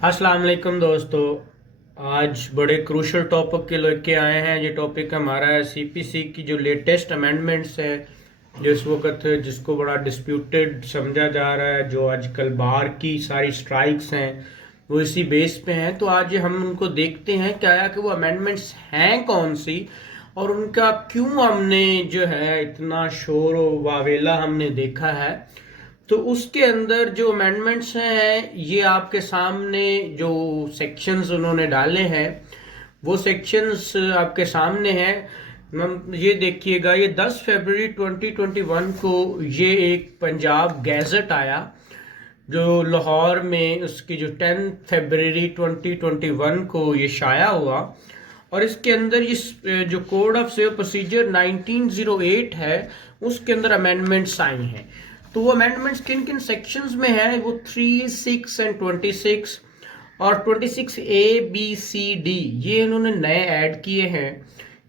अस्सलाम वालेकुम दोस्तों। आज बड़े क्रूशल टॉपिक के लेके आए हैं। ये टॉपिक हमारा है सीपीसी की जो लेटेस्ट अमेंडमेंट्स है जिस वक्त जिसको बड़ा डिस्प्यूटेड समझा जा रहा है। जो आजकल बाहर की सारी स्ट्राइक्स हैं वो इसी बेस पे हैं। तो आज हम उनको देखते हैं क्या है कि वो अमेंडमेंट्स हैं कौन सी और उनका क्यों हमने जो है इतना शोर वावेला हमने देखा है। तो उसके अंदर जो अमेंडमेंट्स हैं ये आपके सामने जो सेक्शंस उन्होंने डाले हैं वो सेक्शंस आपके सामने हैं। ये देखिएगा, ये 10 फरवरी 2021 को ये एक पंजाब गैजेट आया जो लाहौर में उसकी जो 10 फरवरी 2021 को ये शाया हुआ। और इसके अंदर ये जो कोड ऑफ सिविल प्रोसीजर 1908 है उसके अंदर अमेंडमेंट्स आई हैं। तो वो अमेंडमेंट्स किन किन सेक्शंस में है वो 3, 6 एंड 26 और 26A, B, C, D ये इन्होंने नए ऐड किए हैं।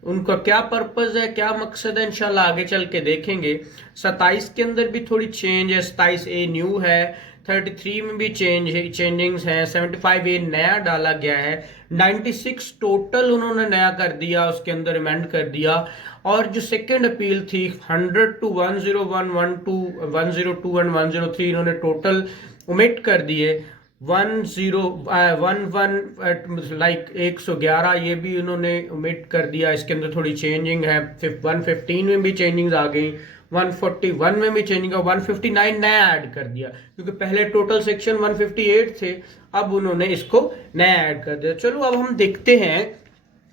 उनका क्या पर्पस है, क्या मकसद है, इंशाल्लाह आगे चल के देखेंगे। 27 के अंदर भी थोड़ी चेंज है, 27A न्यू है, 33 में भी चेंजिंग्स हैं, 75A नया डाला गया है, 96 टोटल उन्होंने नया कर दिया, उसके अंदर अमेंड कर दिया। और जो सेकंड अपील थी 100 टू 101, 102, 102 एंड 103 इन्होंने टोटल ओमिट कर दिए। 1011 लाइक 111 ये भी उन्होंने ओमिट कर दिया, इसके अंदर थोड़ी चेंजिंग है। 115 में भी चेंजिंग्स आ गई, 141 में भी चेंजिंग है, 159 नया ऐड कर दिया क्योंकि पहले टोटल सेक्शन 158 थे, अब उन्होंने इसको नया ऐड कर दिया। चलो अब हम देखते हैं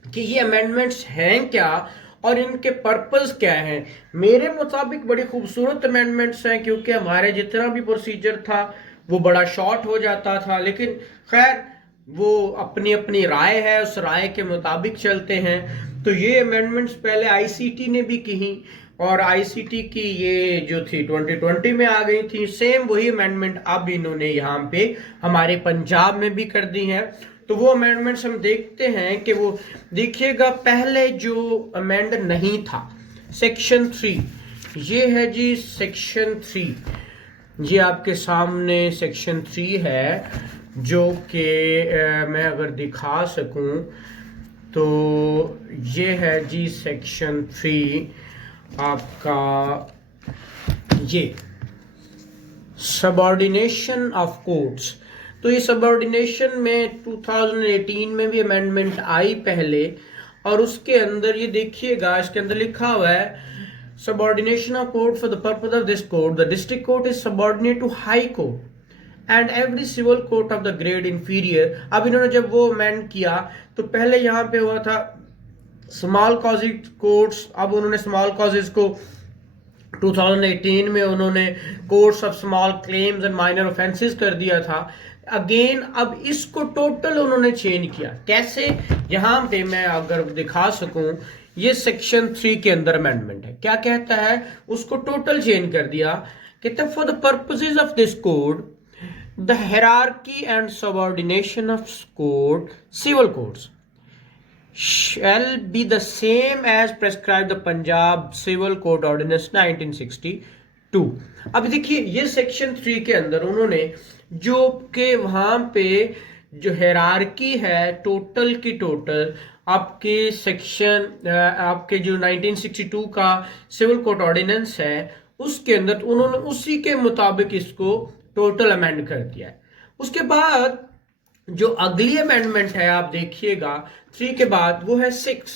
कि ये अमेंडमेंट्स हैं क्या और इनके पर्पस क्या हैं। मेरे मुताबिक बड़ी खूबसूरत अमेंडमेंट्स हैं क्योंकि हमारे जितना भी प्रोसीजर था वो बड़ा शॉर्ट हो जाता था, लेकिन खैर वो अपनी अपनी राय है, उस राय के मुताबिक चलते हैं। तो ये अमेंडमेंट्स पहले आईसीटी ने भी की और आईसीटी की ये जो थी 2020 में आ गई थी। सेम वही अमेंडमेंट अब इन्होंने यहाँ पे हमारे पंजाब में भी कर दी है। तो वो अमेंडमेंट्स हम देखते हैं कि वो देखिएगा। पहले जो अमेंड नहीं था सेक्शन 3, ये है जी सेक्शन 3, ये आपके सामने सेक्शन 3 है जो कि मैं अगर दिखा सकूं तो ये है जी सेक्शन 3 आपका, ये सबऑर्डिनेशन ऑफ कोर्ट्स। तो ये सबऑर्डिनेशन में 2018 में भी अमेंडमेंट आई पहले, और उसके अंदर ये देखिएगा इसके अंदर लिखा हुआ है subordination of court for the purpose of this court, the district court is subordinate to high court and every civil court of the grade inferior। अब इन्होंने जब वो अमेंड किया तो पहले यहाँ पे हुआ था स्मॉल कॉजेज कोर्ट्स, अब उन्होंने स्मॉल कॉजेज को 2018 में उन्होंने courts of small claims and minor offences कर दिया था। अगेन अब इसको टोटल उन्होंने चेंज किया। कैसे, यहाँ पे मैं अगर दिखा सकूं, ये सेक्शन 3 के अंदर अमेंडमेंट है। क्या कहता है, उसको टोटल चेंज कर दिया। कहता है for the purposes of this code the hierarchy and subordination of court civil courts shall be the same as prescribed the Punjab Civil Code Ordinance 1962। अब देखिए ये सेक्शन 3 के अंदर उन्होंने जो के वहां पे जो हायरार्की है टोटल की टोटल आपके सेक्शन आपके जो 1962 का सिविल कोड ऑर्डिनेंस है उसके अंदर उन्होंने उसी के मुताबिक इसको टोटल अमेंड कर दिया है। उसके बाद जो अगली अमेंडमेंट है आप देखिएगा 3 के बाद, वो है 6।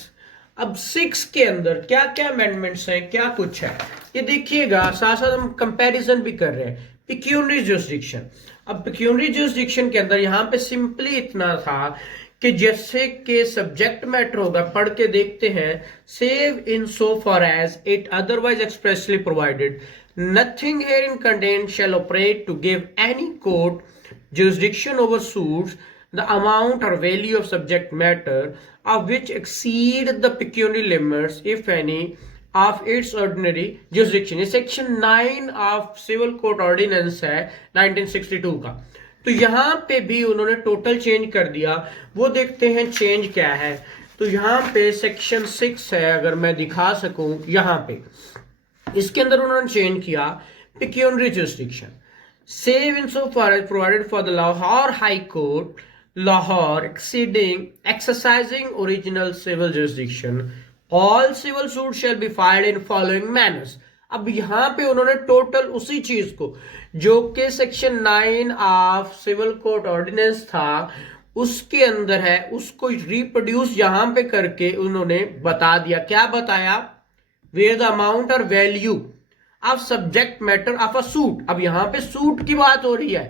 अब 6 के अंदर क्या क्या अमेंडमेंट्स हैं, क्या कुछ है ये देखिएगा। साथ साथ हम कंपैरिजन भी कर रहे हैं। पिक्यूनरी ज्यूरिसडिक्शन, अब पिक्यूनरी ज्यूरिसडिक्शन के अंदर यहाँ पे सिंपली इतना था कि जैसे के सब्जेक्ट मैटर होगा, पढ़ के देखते हैं। Save in so far as it otherwise expressly provided nothing herein contained shall operate to give any court jurisdiction over suits the amount or value of subject matter of which exceed the pecuniary limits if any of its ordinary jurisdiction। ये section 9 of civil code ordinance है 1962 का। तो यहाँ पे भी उन्होंने total change कर दिया। वो देखते हैं चेंज क्या है। तो यहाँ पे सेक्शन 6 है, अगर मैं दिखा सकूं यहाँ पे, इसके अंदर उन्होंने चेंज किया pecuniary jurisdiction. save insofar as provided for the Lahore High Court, Lahore exercising original civil jurisdiction, all civil suits shall be filed in following manners. अब यहां पे उन्होंने टोटल उसी चीज को जो कि section 9 of civil code ordinance था उसके अंदर है उसको रिप्रोड्यूस यहां पे करके उन्होंने बता दिया। क्या बताया? वेयर द अमाउंट और value of subject matter of a suit. अब यहां पे सूट की बात हो रही है।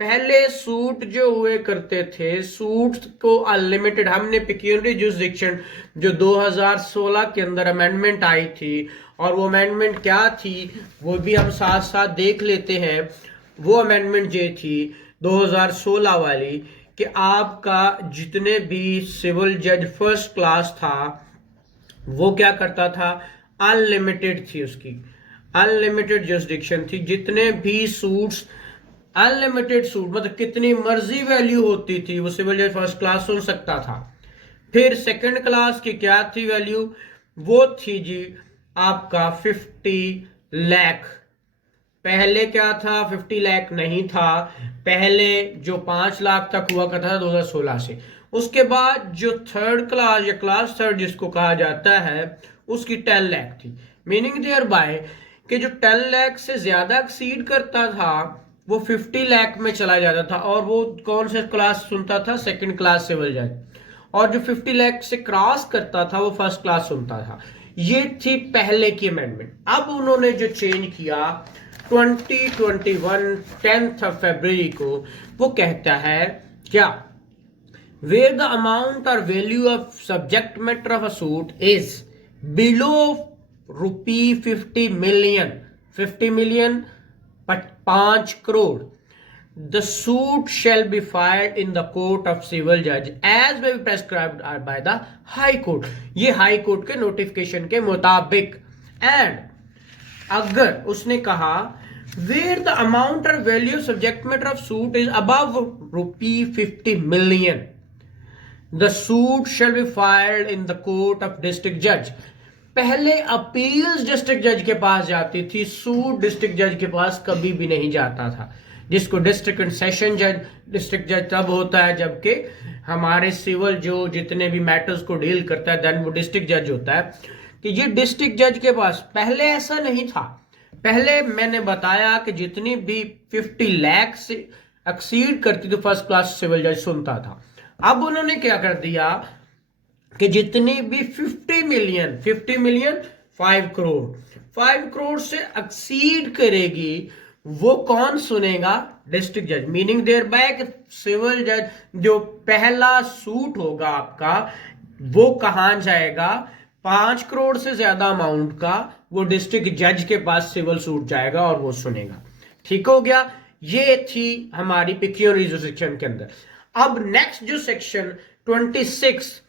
पहले सूट जो हुए करते थे, सूट को अनलिमिटेड, हमने पिक्यूनरी जुरिसडिक्शन जो 2016 के अंदर अमेंडमेंट आई थी, और वो अमेंडमेंट क्या थी वो भी हम साथ साथ देख लेते हैं। वो अमेंडमेंट ये थी 2016 वाली कि आपका जितने भी सिविल जज फर्स्ट क्लास था वो क्या करता था, अनलिमिटेड थी, उसकी अनलिमिटेड जुरिसडिक्शन थी। जितने भी सूट्स, अनलिमिटेड सूट मतलब कितनी मर्जी वैल्यू होती थी वो सिविल जज फर्स्ट क्लास सुन सकता था। फिर सेकंड क्लास की क्या थी वैल्यू, वो थी जी आपका 50 लाख। पहले क्या था, 50 लाख नहीं था, पहले जो 5 लाख तक हुआ करता था 2016 से। उसके बाद जो थर्ड क्लास या क्लास थर्ड जिसको कहा जाता है उसकी 10 लाख थी। मीनिंग देयर बाय कि जो 10 लाख से ज्यादा एक्सीड करता था वो 50 लाख में चला जाता था, और वो कौन से क्लास सुनता था, सेकंड क्लास सिविल जज। और जो 50 लाख से क्रॉस करता था वो फर्स्ट क्लास सुनता था। ये थी पहले की अमेंडमेंट। अब उन्होंने जो चेंज किया 2021 10th of February को, वो कहता है क्या, where the amount or value of subject matter of a suit is below rupee 50 million, 50 million but 5 crore, the suit shall be filed in the court of civil judge as may be prescribed by the high court। ये high court के notification के मुताबिक। And अगर उसने कहा where the amount or value of subject matter of suit is above rupee 50 million, the suit shall be filed in the court of district judge। पहले appeals district जज के पास जाती थी, सूट डिस्ट्रिक्ट जज के पास कभी भी नहीं जाता था, जिसको डिस्ट्रिक्ट एंड सेशन जज, डिस्ट्रिक्ट जज तब होता है जबकि हमारे सिविल जो जितने भी मैटर्स को डील करता है देन वो डिस्ट्रिक्ट जज होता है। कि ये डिस्ट्रिक्ट जज के पास पहले ऐसा नहीं था। पहले मैंने बताया कि जितनी भी 50 लाख से एक्सीड करती तो फर्स्ट क्लास सिविल जज सुनता था। अब उन्होंने क्या कर दिया कि जितनी भी 50 मिलियन 5 करोड़ से एक्सीड करेगी वो कौन सुनेगा, डिस्ट्रिक्ट जज। मीनिंग देयर बाय सिविल जज जो पहला सूट होगा आपका वो कहां जाएगा, 5 करोड़ से ज्यादा अमाउंट का वो डिस्ट्रिक्ट जज के पास सिविल सूट जाएगा और वो सुनेगा। ठीक हो गया। ये थी हमारी पिक्यूनरी जुरिसडिक्शन के अंदर। अब नेक्स्ट जो सेक्शन 26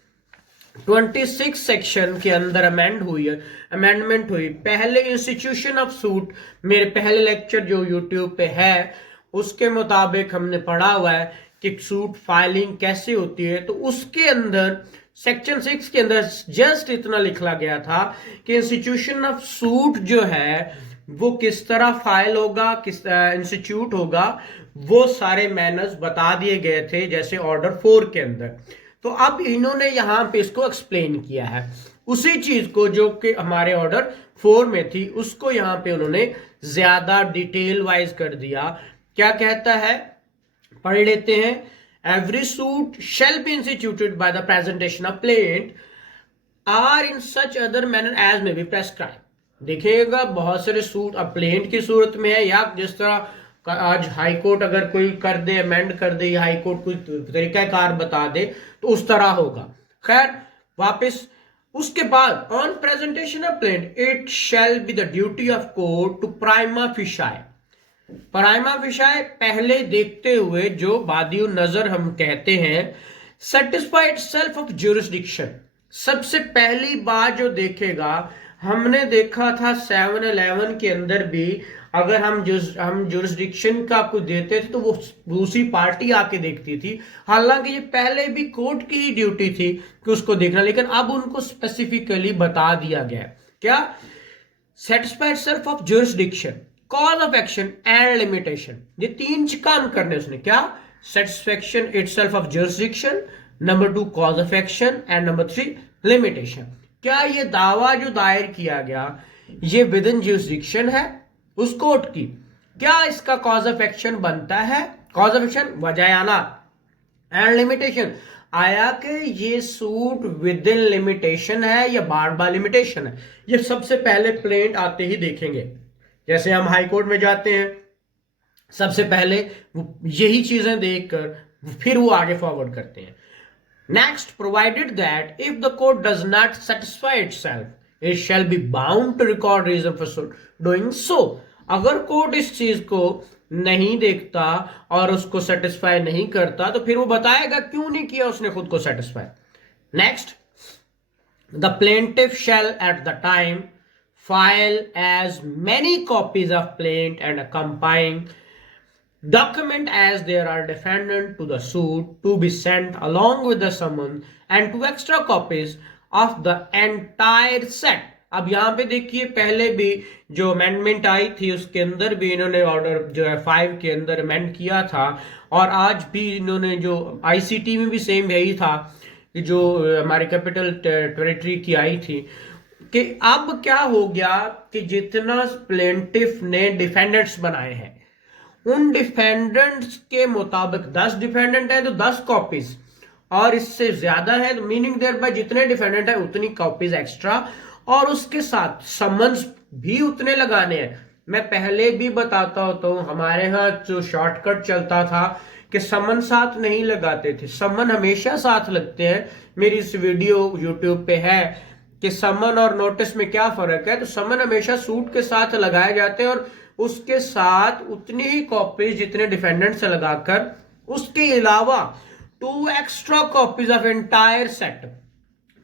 सेक्शन के अंदर अमेंडमेंट हुई। पहले इंस्टीट्यूशन ऑफ सूट, मेरे पहले लेक्चर जो यूट्यूब पे है उसके मुताबिक हमने पढ़ा हुआ है कि सूट फाइलिंग कैसे होती है। तो उसके अंदर सेक्शन 6 के अंदर जस्ट इतना लिखा गया था कि इंस्टीट्यूशन ऑफ सूट जो है वो किस तरह फाइल होगा, किस इंस्टीट्यूट होगा, वो सारे मैनर्स बता दिए गए थे जैसे ऑर्डर 4 के अंदर। तो अब इन्होंने यहां पे इसको एक्सप्लेन किया है, उसी चीज को जो कि हमारे ऑर्डर 4 में थी उसको यहां पे उन्होंने ज्यादा डिटेल वाइज कर दिया। क्या कहता है, पढ़ लेते हैं। Every suit shall be instituted by the presentation of plaint or in such other manner as may be prescribe. देखिएगा बहुत सारे सूट अब प्लेंट की सूरत में है, या जिस तरह आज हाई कोर्ट अगर कोई कर दे, अमेंड कर दे, हाई कोर्ट कोई तरीकाकार बता दे तो उस तरह होगा। खैर वापस उसके बाद on presentation of plaint it shall be the duty of court to prima facie. Prima facie पहले देखते हुए जो बादियो नजर हम कहते हैं, सेटिस्फाई इटसेल्फ ऑफ ज्यूरिसडिक्शन। सबसे पहली बात जो देखेगा, हमने देखा था 711 के अंदर भी अगर हम जुरिसडिक्शन का कुछ देते थे तो वो दूसरी पार्टी आके देखती थी। हालांकि ये पहले भी कोर्ट की ही ड्यूटी थी कि उसको देखना, लेकिन अब उनको स्पेसिफिकली बता दिया गया क्या, satisfy self of jurisdiction. Cause of action and limitation, ये 3 काम करने उसने। क्या? Satisfaction itself of jurisdiction, number 2 cause of action, and number 3 limitation. क्या ये दावा जो दायर किया गया ये विद इन जुरिस्डिक्शन है उस कोर्ट की? क्या इसका कॉज ऑफ एक्शन बनता है? कॉज ऑफ एक्शन वजह आना, एंड लिमिटेशन आया कि ये सूट विद इन लिमिटेशन है या बार बार लिमिटेशन है। ये सबसे पहले प्लेंट आते ही देखेंगे। जैसे हम हाई कोर्ट में जाते हैं, सबसे पहले यही चीजें देखकर फिर वो आगे फॉरवर्ड करते हैं। Next, provided that if the court does not satisfy itself it shall be bound to record reason for doing so. अगर कोर्ट इस चीज को नहीं देखता और उसको सेटिस्फाई नहीं करता तो फिर वो बताएगा क्यों नहीं किया उसने खुद को satisfy. Next, the plaintiff shell at the time file as many copies of plaint and accompanying document as there are defendant to the suit to be sent along with the summons and 2 extra copies of the entire set। अब यहां पे देखिए पहले भी जो amendment आई थी उसके अंदर भी इन्होंने ऑर्डर जो है 5 के अंदर अमेंड किया था, और आज भी इन्होंने जो आईसीटी में भी सेम यही था जो हमारे कैपिटल टेरिटरी की आई थी कि अब क्या हो गया कि जितना प्लेंटिफ ने डिफेंडेंट्स बनाए हैं उन डिफेंडेंट्स के मुताबिक 10 डिफेंडेंट है तो 10 कॉपीज, और इससे ज्यादा है तो मीनिंग देयर बाय जितने डिफेंडेंट है उतनी कॉपीज एक्स्ट्रा, और उसके साथ समन्स भी उतने लगाने हैं। मैं पहले भी बताता होता हूं हमारे यहाँ जो शॉर्टकट चलता था कि समन साथ नहीं लगाते थे, समन हमेशा साथ लगते हैं। मेरी इस वीडियो यूट्यूब पे है कि समन और नोटिस में क्या फर्क है, तो समन हमेशा सूट के साथ लगाए जाते हैं और उसके साथ उतनी ही कॉपीज जितने डिफेंडेंट से लगाकर, उसके अलावा 2 extra copies of entire set,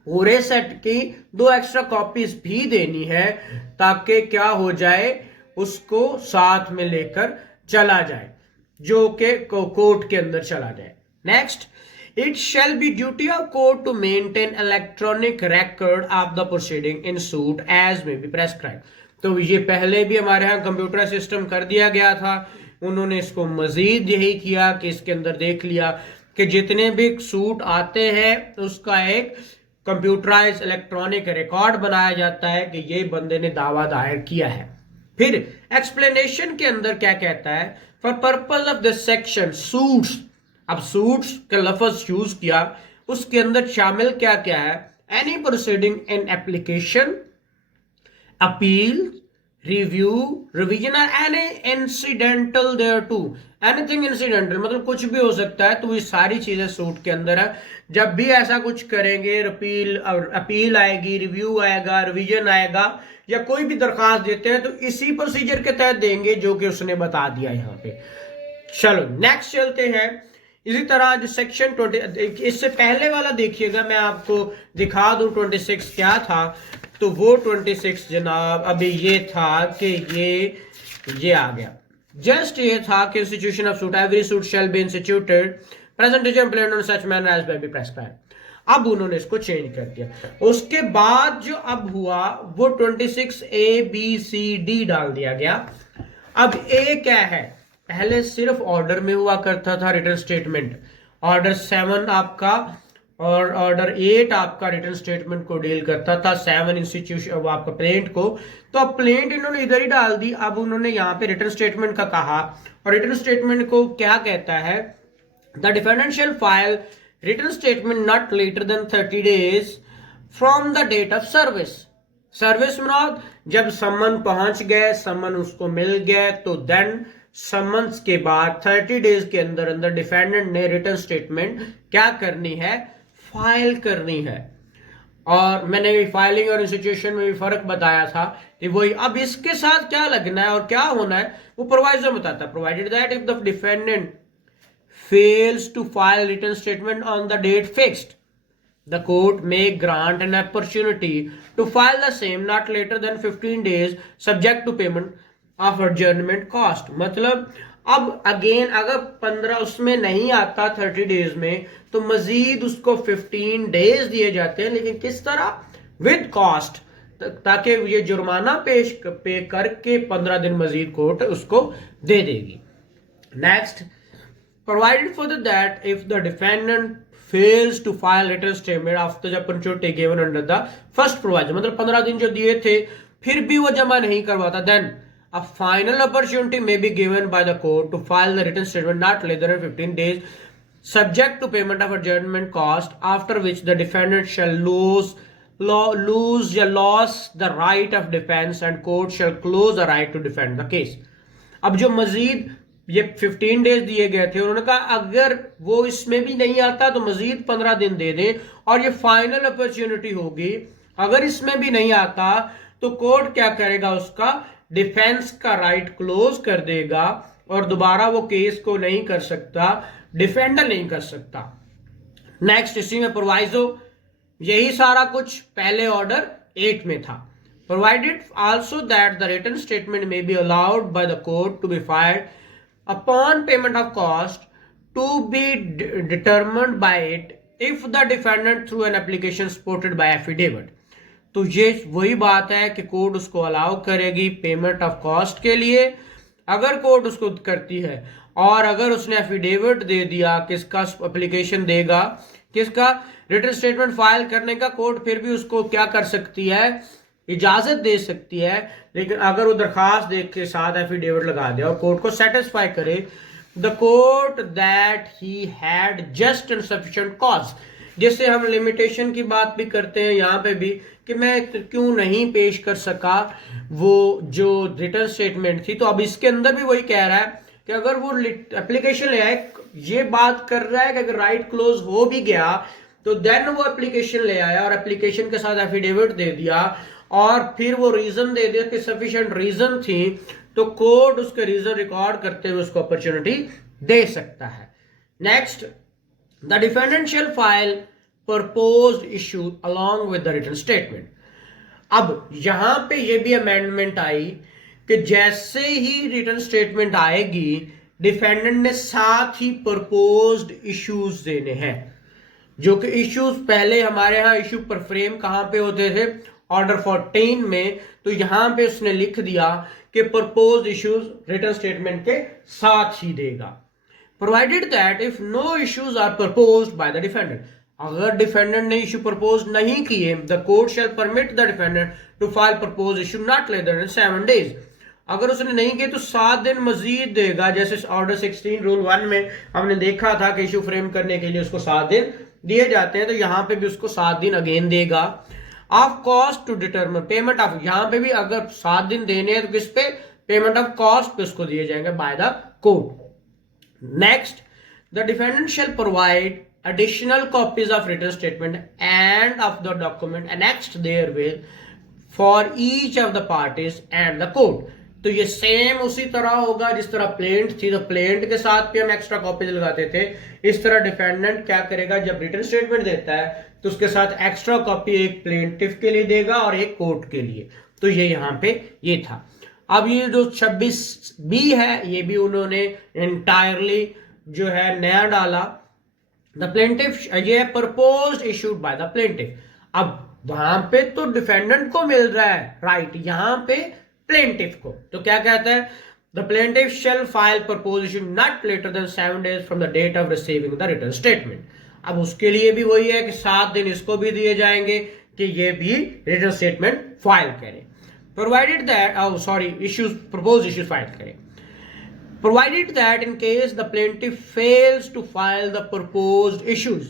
पूरे सेट की 2 एक्स्ट्रा कॉपीज भी देनी है ताकि क्या हो जाए, उसको साथ में लेकर चला जाए, जो कि कोर्ट के अंदर चला जाए। Next, it shall be duty of court to maintain electronic record of the proceeding in suit as may be prescribed। तो ये पहले भी हमारे यहाँ कंप्यूटर सिस्टम कर दिया गया था, उन्होंने इसको मजीद यही किया कि इसके अंदर देख लिया कि जितने भी सूट आते हैं उसका एक कंप्यूटराइज इलेक्ट्रॉनिक रिकॉर्ड बनाया जाता है कि ये बंदे ने दावा दायर किया है। फिर एक्सप्लेनेशन के अंदर क्या कहता है, for purpose of this section suits, अब सूट्स का लफ्ज यूज किया, उसके अंदर शामिल क्या क्या है, any proceeding in application, appeal, review, revision or any incidental thereto, anything incidental मतलब कुछ भी हो सकता है, तो ये सारी चीजें सूट के अंदर है। जब भी ऐसा कुछ करेंगे, अपील आएगी, रिव्यू आएगा, रिवीजन आएगा, या कोई भी दरखास्त देते हैं तो इसी प्रोसीजर के तहत देंगे जो कि उसने बता दिया यहाँ पे। चलो नेक्स्ट चलते हैं। इसी तरह जो सेक्शन 20, इससे पहले वाला देखिएगा, मैं आपको दिखा दूं 26 क्या था। तो वो 26 जनाब अभी ये था कि ये आ गया, जस्ट ये था कि institution of suit, every suit shall be instituted presentation plan on such manner as may be prescribed. अब उन्होंने इसको चेंज कर दिया। उसके बाद जो अब हुआ वो 26A, B, C, D डाल दिया गया। अब ए क्या है, पहले सिर्फ ऑर्डर में हुआ करता था रिटर्न स्टेटमेंट, ऑर्डर 7 आपका और ऑर्डर 8 आपका रिटर्न स्टेटमेंट को डील करता था, 7 इंस्टीट्यूशन आपका प्लेंट को। तो अब प्लेंट इन्होंने इधर ही डाल दी। अब उन्होंने यहाँ पे रिटर्न स्टेटमेंट का कहा, और रिटर्न स्टेटमेंट को क्या कहता है, the defendant shall file return statement not later than 30 days from the date of service. Service में जब समन पहुंच गए, समन उसको मिल गए, तो देन समन्स के बाद 30 डेज के अंदर अंदर डिफेंडेंट ने रिटर्न स्टेटमेंट क्या करनी है, फाइल करनी है। और मैंने फाइलिंग और इंस्टीट्यूशन में भी फर्क बताया था कि वही। अब इसके साथ क्या लगना है और क्या होना है वो प्रोवाइजर बताता है, provided that if the defendant fails to file written statement on the date fixed, the court may grant an opportunity to file the same not later than 15 days subject to payment of adjournment cost। मतलब अब again अगर 15 उसमें नहीं आता 30 days में तो मजीद उसको 15 days दिए जाते हैं, लेकिन किस तरह, विद कॉस्ट। ताकि ये जुर्माना पे करके 15 दिन मजीद कोर्ट उसको दे देगी। Next, provided for that if the defendant fails to file written statement after the opportunity given under the first provision, मतलब 15 दिन जो दिए थे फिर भी वो जमा नहीं करवाता, then a final opportunity may be given by the court to file the written statement not later than 15 days subject to payment of adjournment cost, after which the defendant shall lose the right of defense and court shall close the right to defend the case। अब जो मजीद ये 15 days दिए गए थे, उन्होंने कहा अगर वो इसमें भी नहीं आता तो मजीद 15 दिन दे दे, और ये फाइनल अपॉर्चुनिटी होगी। अगर इसमें भी नहीं आता तो कोर्ट क्या करेगा, उसका डिफेंस का राइट क्लोज कर देगा और दोबारा वो केस को नहीं कर सकता, डिफेंडर नहीं कर सकता। नेक्स्ट, इसी में प्रोवाइजो, यही सारा कुछ पहले ऑर्डर 8 में था। Provided also that the written statement may be allowed by the court to be filed upon payment of cost to be determined by it if the defendant through an application supported by affidavit। तो ये वही बात है कि court उसको allow करेगी payment of cost के लिए, अगर कोर्ट उसको करती है, और अगर उसने एफिडेविट दे दिया, किसका एप्लीकेशन देगा, किसका रिटन स्टेटमेंट फाइल करने का, कोर्ट फिर भी उसको क्या कर सकती है, इजाजत दे सकती है। लेकिन अगर वो दरखास्त दे के साथ एफिडेविट लगा दे और कोर्ट को सेटिस्फाई करे the court that he had just and sufficient cause, जैसे हम लिमिटेशन की बात भी करते हैं यहाँ पे भी कि मैं क्यों नहीं पेश कर सका वो जो रिटन स्टेटमेंट थी, तो अब इसके अंदर भी वही कह रहा है कि अगर वो एप्लीकेशन ले आए, ये बात कर रहा है कि अगर राइट क्लोज हो भी गया तो देन वो एप्लीकेशन ले आया और एप्लीकेशन के साथ एफिडेविट दे दिया और फिर वो रीजन दे दिया कि सफिशिएंट रीजन थी, तो कोर्ट उसके रीजन रिकॉर्ड करते हुए उसको अपॉर्चुनिटी दे सकता है। Next, the defendant shall file proposed issue along with the written statement. अब यहां पे ये भी अमेंडमेंट आई कि जैसे ही रिटन स्टेटमेंट आएगी, डिफेंडेंट ने साथ ही प्रपोज्ड इश्यूज देने हैं, जो कि इश्यूज पहले हमारे यहां इशू पर फ्रेम कहां पे होते थे, ऑर्डर 14 में, तो यहां पे उसने लिख दिया कि प्रपोज्ड इश्यूज रिटन स्टेटमेंट के साथ ही देगा। Provided that if no issues are proposed by the defendant, अगर डिफेंडेंट ने इशू प्रपोज नहीं किए, the court shall permit the defendant to file propose issue not later than 7 days. अगर उसने नहीं किए तो 7 दिन मजीद देगा, जैसे ऑर्डर 16 रूल 1 में हमने देखा था कि इशू फ्रेम करने के लिए उसको 7 दिन दिए जाते हैं, तो यहां पे भी उसको 7 दिन अगेन देगा। Of cost to determine payment of, यहां पे भी अगर 7 दिन देने हैं तो किस पे, पेमेंट ऑफ कॉस्ट पे उसको दिए जाएंगे bye the court. Next, the defendant shell provide additional copies of written statement and of the document annexed therewith for each of the parties and the court। तो ये सेम उसी तरह होगा जिस तरह प्लेंट थी, तो प्लेंट के साथ भी हम एक्स्ट्रा कॉपीज लगाते थे, इस तरह डिफेंडेंट क्या करेगा, जब रिटन स्टेटमेंट देता है तो उसके साथ एक्स्ट्रा कॉपी एक प्लेंटिफ के लिए देगा और एक कोर्ट के लिए। तो ये यहाँ पे ये था। अब ये जो 26B है, ये भी उन्होंने इंटायरली जो है नया डाला। द प्लेंटिफ, ये proposed issued by the plaintiff. अब वहां पे तो डिफेंडेंट को मिल रहा है राइट, यहां पे प्लेंटिफ को, तो क्या कहता है, the plaintiff shall file proposed issue not later than 7 days from the date of receiving the written statement. अब उसके लिए भी वही है कि 7 दिन इसको भी दिए जाएंगे कि ये भी रिटन स्टेटमेंट फाइल करें। Provided that issues proposed issues file करें। Provided that in case the plaintiff fails to file the proposed issues,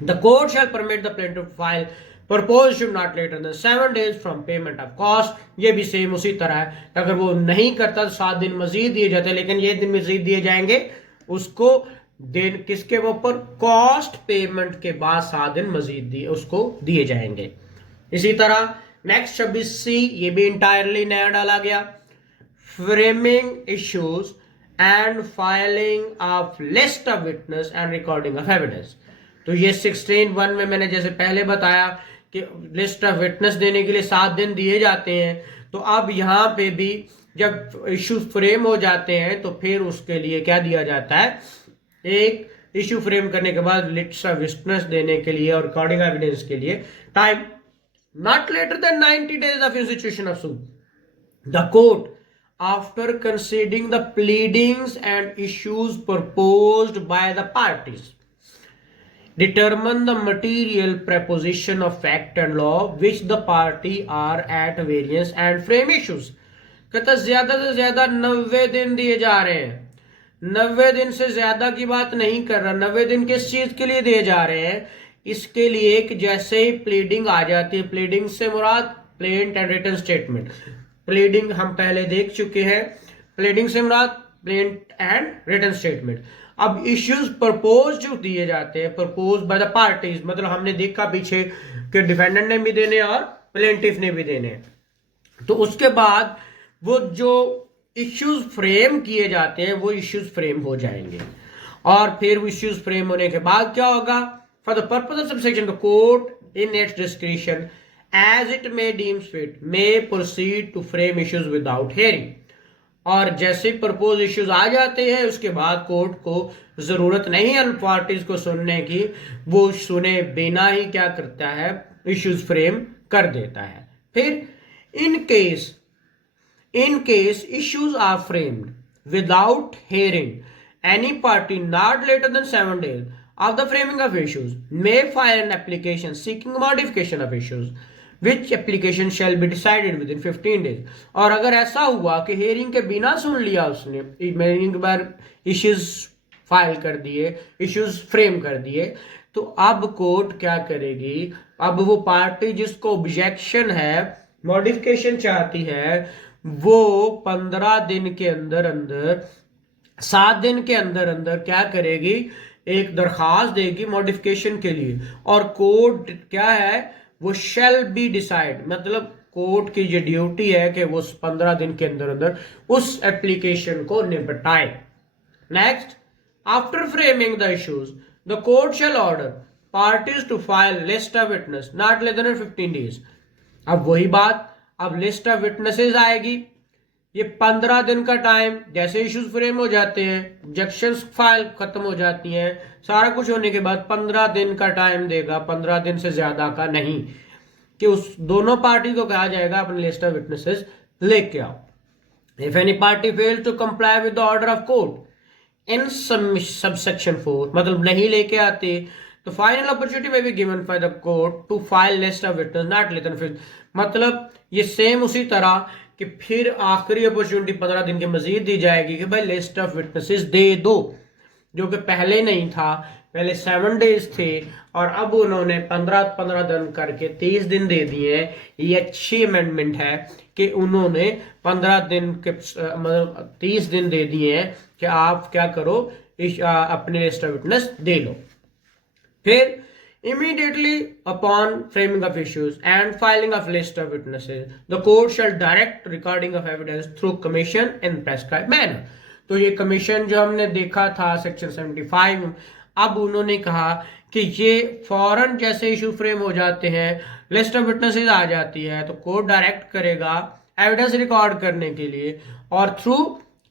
the court shall permit the plaintiff to file proposed issue not later than 7 days from payment of cost। ये भी same उसी तरह है, अगर वो नहीं करता तो 7 दिन मजीद दिए जाते हैं, लेकिन ये दिन मजीद दिए जाएंगे उसको दिन किसके ऊपर, कॉस्ट पेमेंट के बाद 7 दिन मजीद दिए उसको दिए जाएंगे। इसी तरह नेक्स्ट 26C, ये भी इंटायरली नया डाला गया। Framing issues and filing of list of witness and recording of evidence। तो ये 16(1) में मैंने जैसे पहले बताया कि लिस्ट ऑफ विटनेस देने के लिए 7 दिन दिए जाते हैं, तो अब यहाँ पे भी जब इशू फ्रेम हो जाते हैं तो फिर उसके लिए क्या दिया जाता है, एक इशू फ्रेम करने के बाद लिस्ट ऑफ विटनेस देने के लिए और रिकॉर्डिंग एविडेंस के लिए time not later than 90 days of institution of suit. The court, after considering the pleadings and issues proposed by the parties, determine the material proposition of fact and law which the party are at variance and frame issues. कहता ज्यादा से ज्यादा 90 दिन दिए जा रहे हैं, 90 दिन से ज्यादा की बात नहीं कर रहा। 90 दिन किस चीज के लिए दिए जा रहे हैं? इसके लिए कि जैसे ही प्लीडिंग आ जाती है, प्लीडिंग से मुराद plaint and written statement. Pleading हम पहले देख चुके हैं, प्लीडिंग से मुराद प्लेंट एंड रिटन स्टेटमेंट। अब इश्यूज प्रपोज जो दिए जाते हैं, प्रपोज बाय द पार्टीज, मतलब हमने देखा पीछे कि डिफेंडेंट ने भी देने और प्लेंटिफ ने भी देने। तो उसके बाद वो जो इश्यूज फ्रेम किए जाते हैं वो इश्यूज फ्रेम हो जाएंगे, और फिर वो इश्यूज फ्रेम होने के बाद क्या होगा? For the purpose of subsection the court in its discretion as it may deem fit may proceed to frame issues without hearing. और जैसे प्रपोज इश्यूज आ जाते हैं उसके बाद कोर्ट को जरूरत नहीं है पार्टीज को सुनने की, वो सुने बिना ही क्या करता है? इश्यूज फ्रेम कर देता है। फिर in case issues are framed without hearing, any party not later than 7 days of the framing of issues may file an application seeking modification of issues, which application shall be decided within 15 days। और अगर ऐसा हुआ कि hearing के बिना सुन लिया उसने, एक बार इश्यूज फाइल कर दिए, इश्यूज फ्रेम कर दिए, तो अब कोर्ट क्या करेगी? अब वो पार्टी जिसको ऑब्जेक्शन है, मॉडिफिकेशन चाहती है, वो 15 दिन के अंदर अंदर, 7 दिन के अंदर अंदर क्या करेगी? एक दरखास्त देगी मॉडिफिकेशन के लिए। और कोर्ट क्या है? वो शैल बी डिसाइड, मतलब कोर्ट की जो ड्यूटी है कि वो 15 दिन के अंदर अंदर उस एप्लीकेशन को निपटाए। Next, after framing the issues the court shall order parties to file list of witness not less than 15 days. अब वही बात, अब लिस्ट ऑफ विटनेसेस आएगी, ये 15 दिन का टाइम, जैसे इश्यूज फ्रेम हो जाते हैं, ऑब्जेक्शंस फाइल खत्म हो जाती हैं, सारा कुछ होने के बाद 15 दिन का टाइम देगा, 15 दिन से ज्यादा का नहीं, कि उस दोनों पार्टी को कहा जाएगा अपनी लिस्ट ऑफ विटनेसेस लेके आओ। If any party fail to comply with the order of court in subsection 4, मतलब नहीं लेके आते, तो फाइनल अपॉर्चुनिटी में भी given by the court to file list of witness not less than, मतलब ये सेम उसी तरह कि फिर आखिरी अपॉर्चुनिटी 15 दिन की मजीद दी जाएगी कि भाई लिस्ट ऑफ विटनेसेस दे दो, जो कि पहले नहीं था, पहले 7 डेज थे और अब उन्होंने 15 दिन करके 30 दिन दे दिए हैं। ये अच्छी अमेंडमेंट है कि उन्होंने 15 दिन के मतलब 30 दिन दे दिए हैं कि आप क्या करो, अपने लिस्ट ऑफ विटनेस दे लो। फिर immediately upon framing of issues and filing of list of witnesses, the court shall direct recording of evidence through commission in prescribed manner। तो ये कमीशन जो हमने देखा था सेक्शन 75, अब उन्होंने कहा कि ये फौरन जैसे इशू फ्रेम हो जाते हैं, लिस्ट ऑफ विटनेसेस आ जाती है, तो कोर्ट डायरेक्ट करेगा एविडेंस रिकॉर्ड करने के लिए, और थ्रू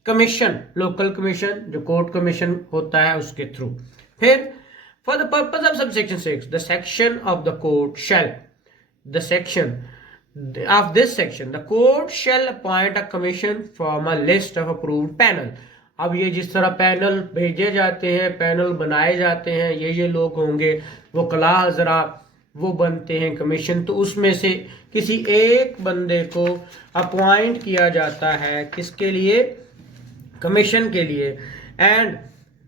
कमीशन, लोकल कमीशन जो कोर्ट कमीशन होता है उसके थ्रू। फिर for the purpose of subsection 6, the section of the court shall, the section of this section, the court shall appoint a commission from a list of approved panel। अब ये जिस तरह panel भेजे जाते हैं, पैनल बनाए जाते हैं, ये लोग होंगे, वो कला हजरा वो बनते हैं कमीशन, तो उसमें से किसी एक बंदे को अपॉइंट किया जाता है, किसके लिए? कमीशन के लिए। एंड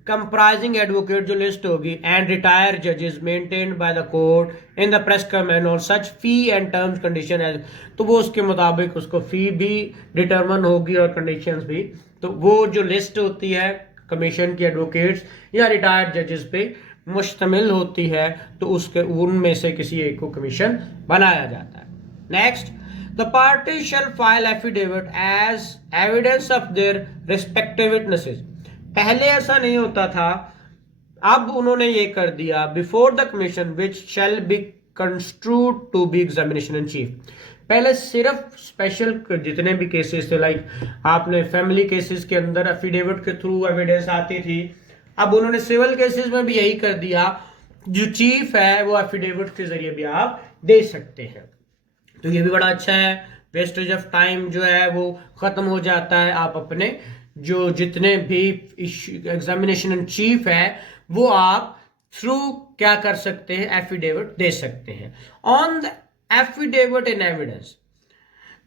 comprising advocate जो लिस्ट होगी, and retired judges maintained by the court in the prescribed manner, और such fee and terms condition as, तो वो उसके मुताबिक उसको फी भी डिटरमिन होगी और कंडीशंस भी। तो वो जो लिस्ट होती है कमीशन की एडवोकेट्स या रिटायर्ड जजेस पे मुश्तमिल होती है, तो उसके उनमें से किसी एक को कमीशन बनाया जाता है। Next, the party shall file affidavit as evidence of their respective witnesses. पहले ऐसा नहीं होता था, अब उन्होंने ये कर दिया, before the commission which shall be construed to be examination in chief. पहले सिर्फ स्पेशल जितने भी केसेस थे, लाइक आपने फैमिली केसेस के अंदर एफिडेविट के थ्रू एविडेंस आती थी, अब उन्होंने सिविल केसेस में भी यही कर दिया, जो चीफ है वो एफिडेविट के जरिए भी आप दे सकते हैं। तो ये भी बड़ा अच्छा है, वेस्टेज ऑफ टाइम जो है वो खत्म हो जाता है। आप अपने जो जितने भी एग्जामिनेशन इन चीफ है वो आप थ्रू क्या कर सकते हैं, एफिडेविट दे सकते हैं। On the affidavit in evidence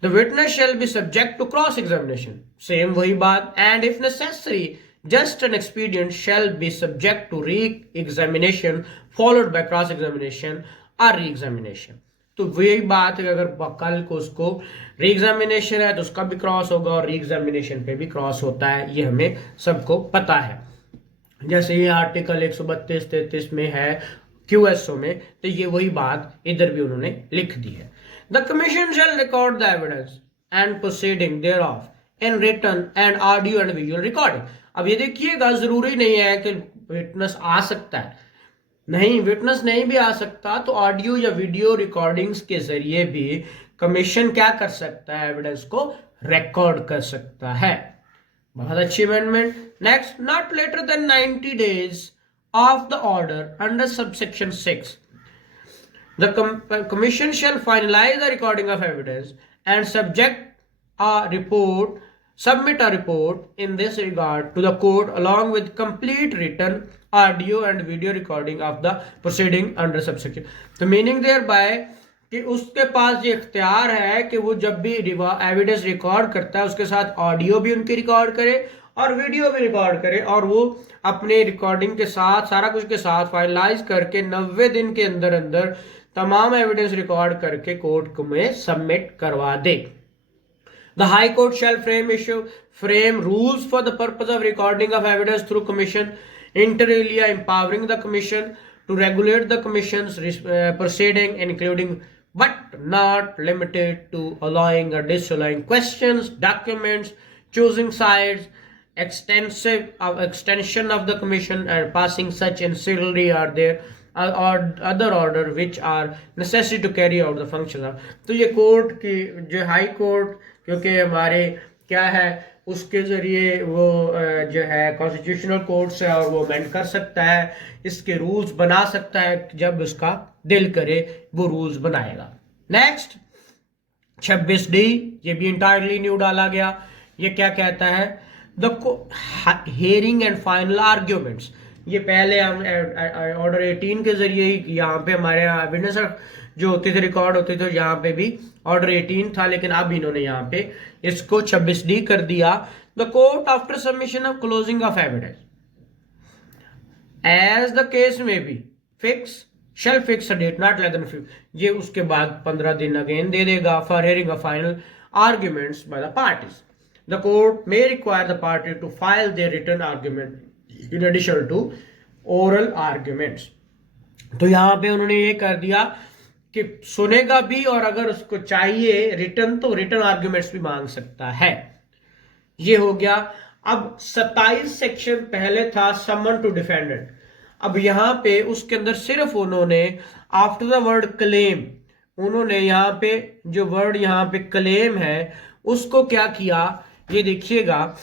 the witness shall be subject to cross examination, same वही बात, and if necessary just an expedient shall be subject to re examination followed by cross examination और re examination. तो वही बात है, अगर कल को उसको री एग्जामिनेशन है तो उसका भी क्रॉस होगा और री एग्जामिनेशन पे भी क्रॉस होता है, ये हमें सबको पता है। जैसे ये आर्टिकल 132-33 में है क्यूएसओ में, तो ये वही बात इधर भी उन्होंने लिख दी है। The commission shall record the evidence and proceeding thereof in written and audio and visual recording. अब ये देखिएगा, जरूरी नहीं है कि विटनेस आ सकता है, नहीं विटनेस नहीं भी आ सकता तो ऑडियो या वीडियो रिकॉर्डिंग्स के जरिए भी कमीशन क्या कर सकता है, एविडेंस को रिकॉर्ड कर सकता है। बहुत अच्छी amendment. Next, not later than 90 days of the order under subsection 6 the commission shall finalize the recording of evidence and submit a report in this regard to the court along with complete written audio and video recording of the proceeding under subsection। तो meaning there bye कि उसके पास ये इख्तियार है कि वो जब भी एविडेंस रिकॉर्ड करता है उसके साथ ऑडियो भी उनकी रिकॉर्ड करे और वीडियो भी रिकॉर्ड करे, और वो अपने रिकॉर्डिंग के साथ सारा कुछ के साथ फाइनलाइज करके 90 दिन के अंदर अंदर तमाम एविडेंस रिकॉर्ड करके कोर्ट में सबमिट करवा दे। The High Court shall frame rules for the purpose of recording of evidence through commission, inter alia empowering the commission to regulate the commission's proceeding, including but not limited to allowing or disallowing questions, documents, choosing sides, extension of the commission, and passing such ancillary or their or other order which are necessary to carry out the function of। तो ये court की जो high court, क्योंकि हमारे क्या है उसके जरिए वो जो है कॉन्स्टिट्यूशनल कोर्ट से और वो अमेंड कर सकता है, इसके रूल्स बना सकता है, जब उसका दिल करे वो रूल्स बनाएगा। नेक्स्ट 26D, ये भी इंटायरली न्यू डाला गया। ये क्या कहता है, the hearing and final arguments. ये पहले हम ऑर्डर 18 के जरिए ही यहाँ पे हमारे यहाँ एविडेंस जो होते थे रिकॉर्ड होते थे, यहाँ पे भी ऑर्डर 18 था, लेकिन अब इन्होंने यहाँ पे इसको 26D कर दिया। The court after submission of closing of evidence as the case may be fix shall fix a date not less than 5, ये उसके बाद 15 दिन अगेन दे देगा for hearing of final arguments by the parties। The court may require the party to file their written argument in addition to oral arguments। तो यहाँ पे उन्होंने ये कर दिया कि सुनेगा भी और अगर उसको चाहिए रिटर्न तो रिटर्न आर्ग्यूमेंट्स भी मांग सकता है। ये हो गया। अब 27 सेक्शन पहले था समन टू डिफेंडेंट, अब यहां पे उसके अंदर सिर्फ उन्होंने आफ्टर द वर्ड क्लेम, उन्होंने यहां पे जो वर्ड यहां पे क्लेम है उसको क्या किया, ये देखिएगा,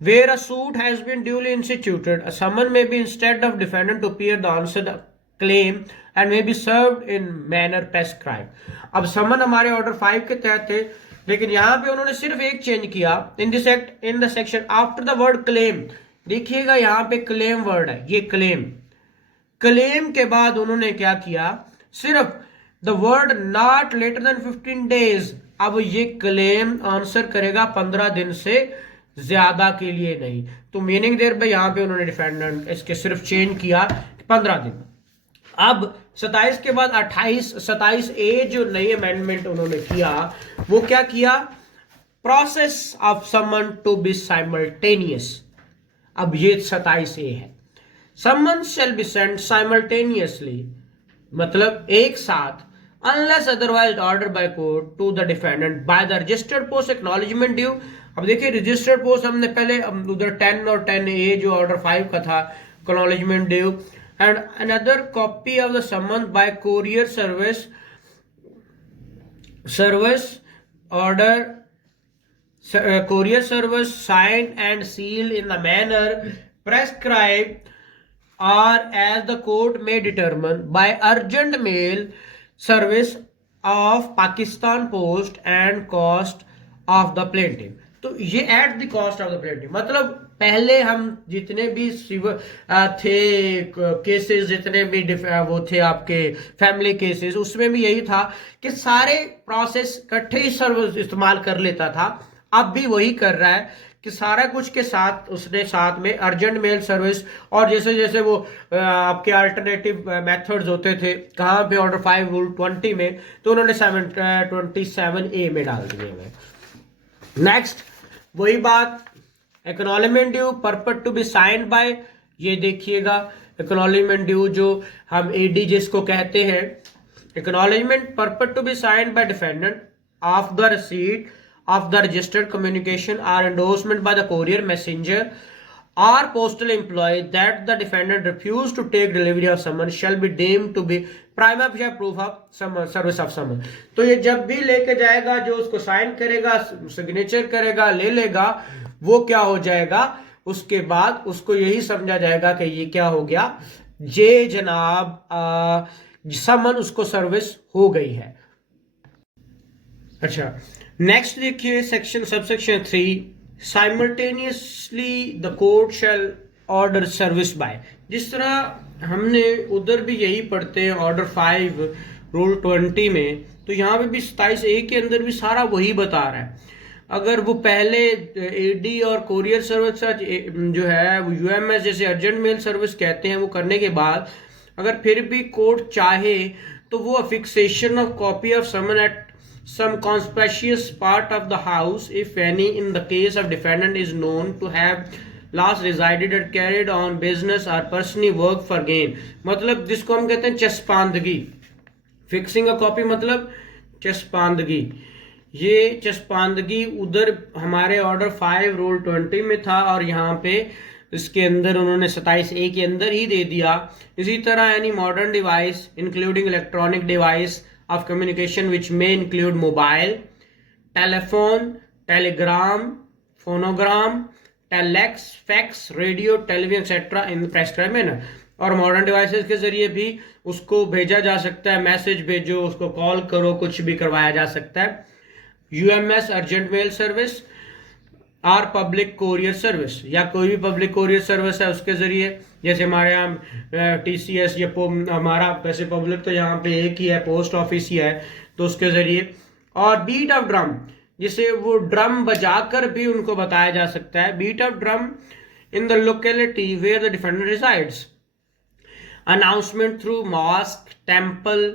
where a suit has been duly instituted a summon may be instead of defendant to appear the answer the claim and may be served in manner prescribe. अब समन हमारे ऑर्डर 5 के तहत थे, लेकिन यहां पे उन्होंने सिर्फ एक चेंज किया, in this act in the section after the word claim. देखिएगा यहां पे क्लेम वर्ड है, ये क्लेम, क्लेम के बाद उन्होंने क्या किया, सिर्फ the word not later than 15 days। अब ये क्लेम आंसर करेगा 15 दिन से ज्यादा के लिए नहीं। तो मीनिंग देयर बाय यहां पे उन्होंने डिफेंडेंट इसके सिर्फ चेंज किया 15 दिन। अब 27 के बाद 27A जो नई अमेंडमेंट उन्होंने किया वो क्या किया, process of summon to be simultaneous. अब ये 27A है, summon shall be sent simultaneously, मतलब एक साथ, unless otherwise order by court to the defendant by the registered post acknowledgement due. अब देखिए रजिस्टर्ड पोस्ट हमने पहले उधर 10 और 10A जो ऑर्डर 5 का था, acknowledgement due and another copy of the summon by courier service order courier service signed and sealed in the manner prescribed or as the court may determine by urgent mail service of Pakistan post and cost of the plaintiff. तो ये at the cost of the plaintiff मतलब पहले हम जितने भी थे cases, जितने भी वो थे आपके फैमिली केसेस, उसमें भी यही था कि सारे प्रोसेस इकट्ठे ही सर्विस इस्तेमाल कर लेता था। अब भी वही कर रहा है कि सारा कुछ के साथ उसने साथ में अर्जेंट मेल सर्विस और जैसे जैसे वो आपके अल्टरनेटिव मेथड्स होते थे कहाँ पे ऑर्डर 5 रूल 20 में, तो उन्होंने 27A में डाल दिए हुए। नेक्स्ट वही बात, acknowledgement due purport to be signed by, ये देखिएगा एक्नॉलेजमेंट ड्यू जो हम एडी जिसको कहते हैं, acknowledgement purport to be signed by defendant of the receipt of the registered communication or endorsement by the courier, messenger or postal employee that the defendant refused to take delivery of summons shall be deemed to be prima facie proof of service of summons। तो ये जब भी लेके जाएगा, जो उसको sign करेगा, signature करेगा, ले लेगा, वो क्या हो जाएगा, उसके बाद उसको यही समझा जाएगा कि ये क्या हो गया, जे जनाब समन उसको सर्विस हो गई है। अच्छा नेक्स्ट देखिए section subsection 3, simultaneously the court shall order service by. जिस तरह हमने उधर भी यही पढ़ते हैं ऑर्डर 5 रूल 20 में, तो यहाँ पे भी 27A के अंदर भी सारा वही बता रहा है। अगर वो पहले एडी और कोरियर सर्विस जो है वो यूएमएस जैसे अर्जेंट मेल सर्विस कहते हैं, वो करने के बाद अगर फिर भी कोर्ट चाहे तो वो affixation of copy of summon at some conspicuous part of the house, if any, in the case of defendant is known to have last resided or carried on business or personally work for gain, मतलब जिसको हम कहते हैं चस्पांदगी। Fixing a copy मतलब चस्पांदगी। ये चस्पांदगी उधर हमारे order 5 rule 20 में था और यहाँ पे इसके अंदर उन्होंने 27A के अंदर ही दे दिया। इसी तरह any modern device including electronic device of communication which may include mobile, telephone, telegram, phonogram, telex, fax, radio, television etc. in the prescribed manner। और मॉडर्न डिवाइसेस के जरिए भी उसको भेजा जा सकता है, मैसेज भेजो, उसको कॉल करो, कुछ भी करवाया जा सकता है। यूएमएस अर्जेंट मेल सर्विस और पब्लिक कोरियर सर्विस, या कोई भी पब्लिक कोरियर सर्विस है उसके जरिए, जैसे हमारे यहाँ टीसीएस या हमारा वैसे पब्लिक तो यहाँ पे एक ही है, पोस्ट ऑफिस ही है, तो उसके जरिए। और बीट ऑफ ड्रम, जिसे वो ड्रम बजाकर भी उनको बताया जा सकता है। Beat of drum in the locality where the defendant resides, announcement through mosque, temple,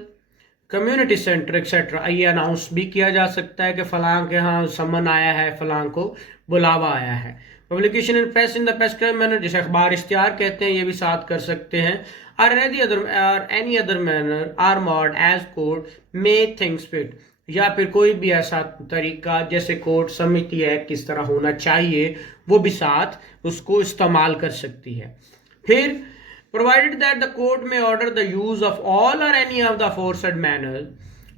community centre etcetera, ये अनाउंस भी किया जा सकता है कि फलां के यहाँ समन आया है, फलां को बुलावा आया है। Publication in press in the prescribed manner, जिसे अखबार इश्तिहार कहते हैं, ये भी साथ कर सकते हैं। और any other manner or mode as court may thinks fit, या फिर कोई भी ऐसा तरीका जैसे कोर्ट समिति है किस तरह होना चाहिए, वो भी साथ उसको इस्तेमाल कर सकती है। फिर provided that the court may order the use of all or any of the aforesaid manners,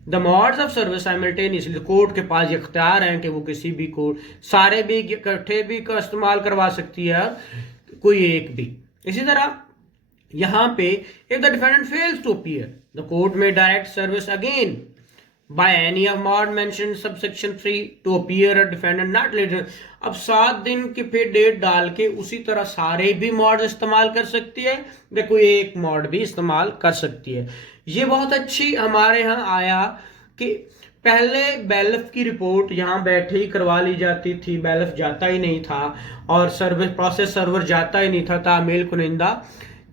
the modes of service simultaneously, court के पास इख्तियार है कि वो किसी भी कोर्ट सारे भी इकट्ठे भी का इस्तेमाल करवा सकती है, कोई एक भी। इसी तरह यहाँ पे if the defendant fails to appear, the court may direct service again by any of mod mentioned subsection 3 to appear a defendant not later। अब 7 दिन की फिर डेट डाल के उसी तरह सारे भी मॉड इस्तेमाल कर सकती है या कोई एक मॉड भी इस्तेमाल कर सकती है। ये बहुत अच्छी हमारे यहाँ आया कि पहले बैलफ की रिपोर्ट यहाँ बैठे ही करवा ली जाती थी, बैलफ जाता ही नहीं था और सर्विस प्रोसेस सर्वर जाता ही नहीं था, तामील कुनिंदा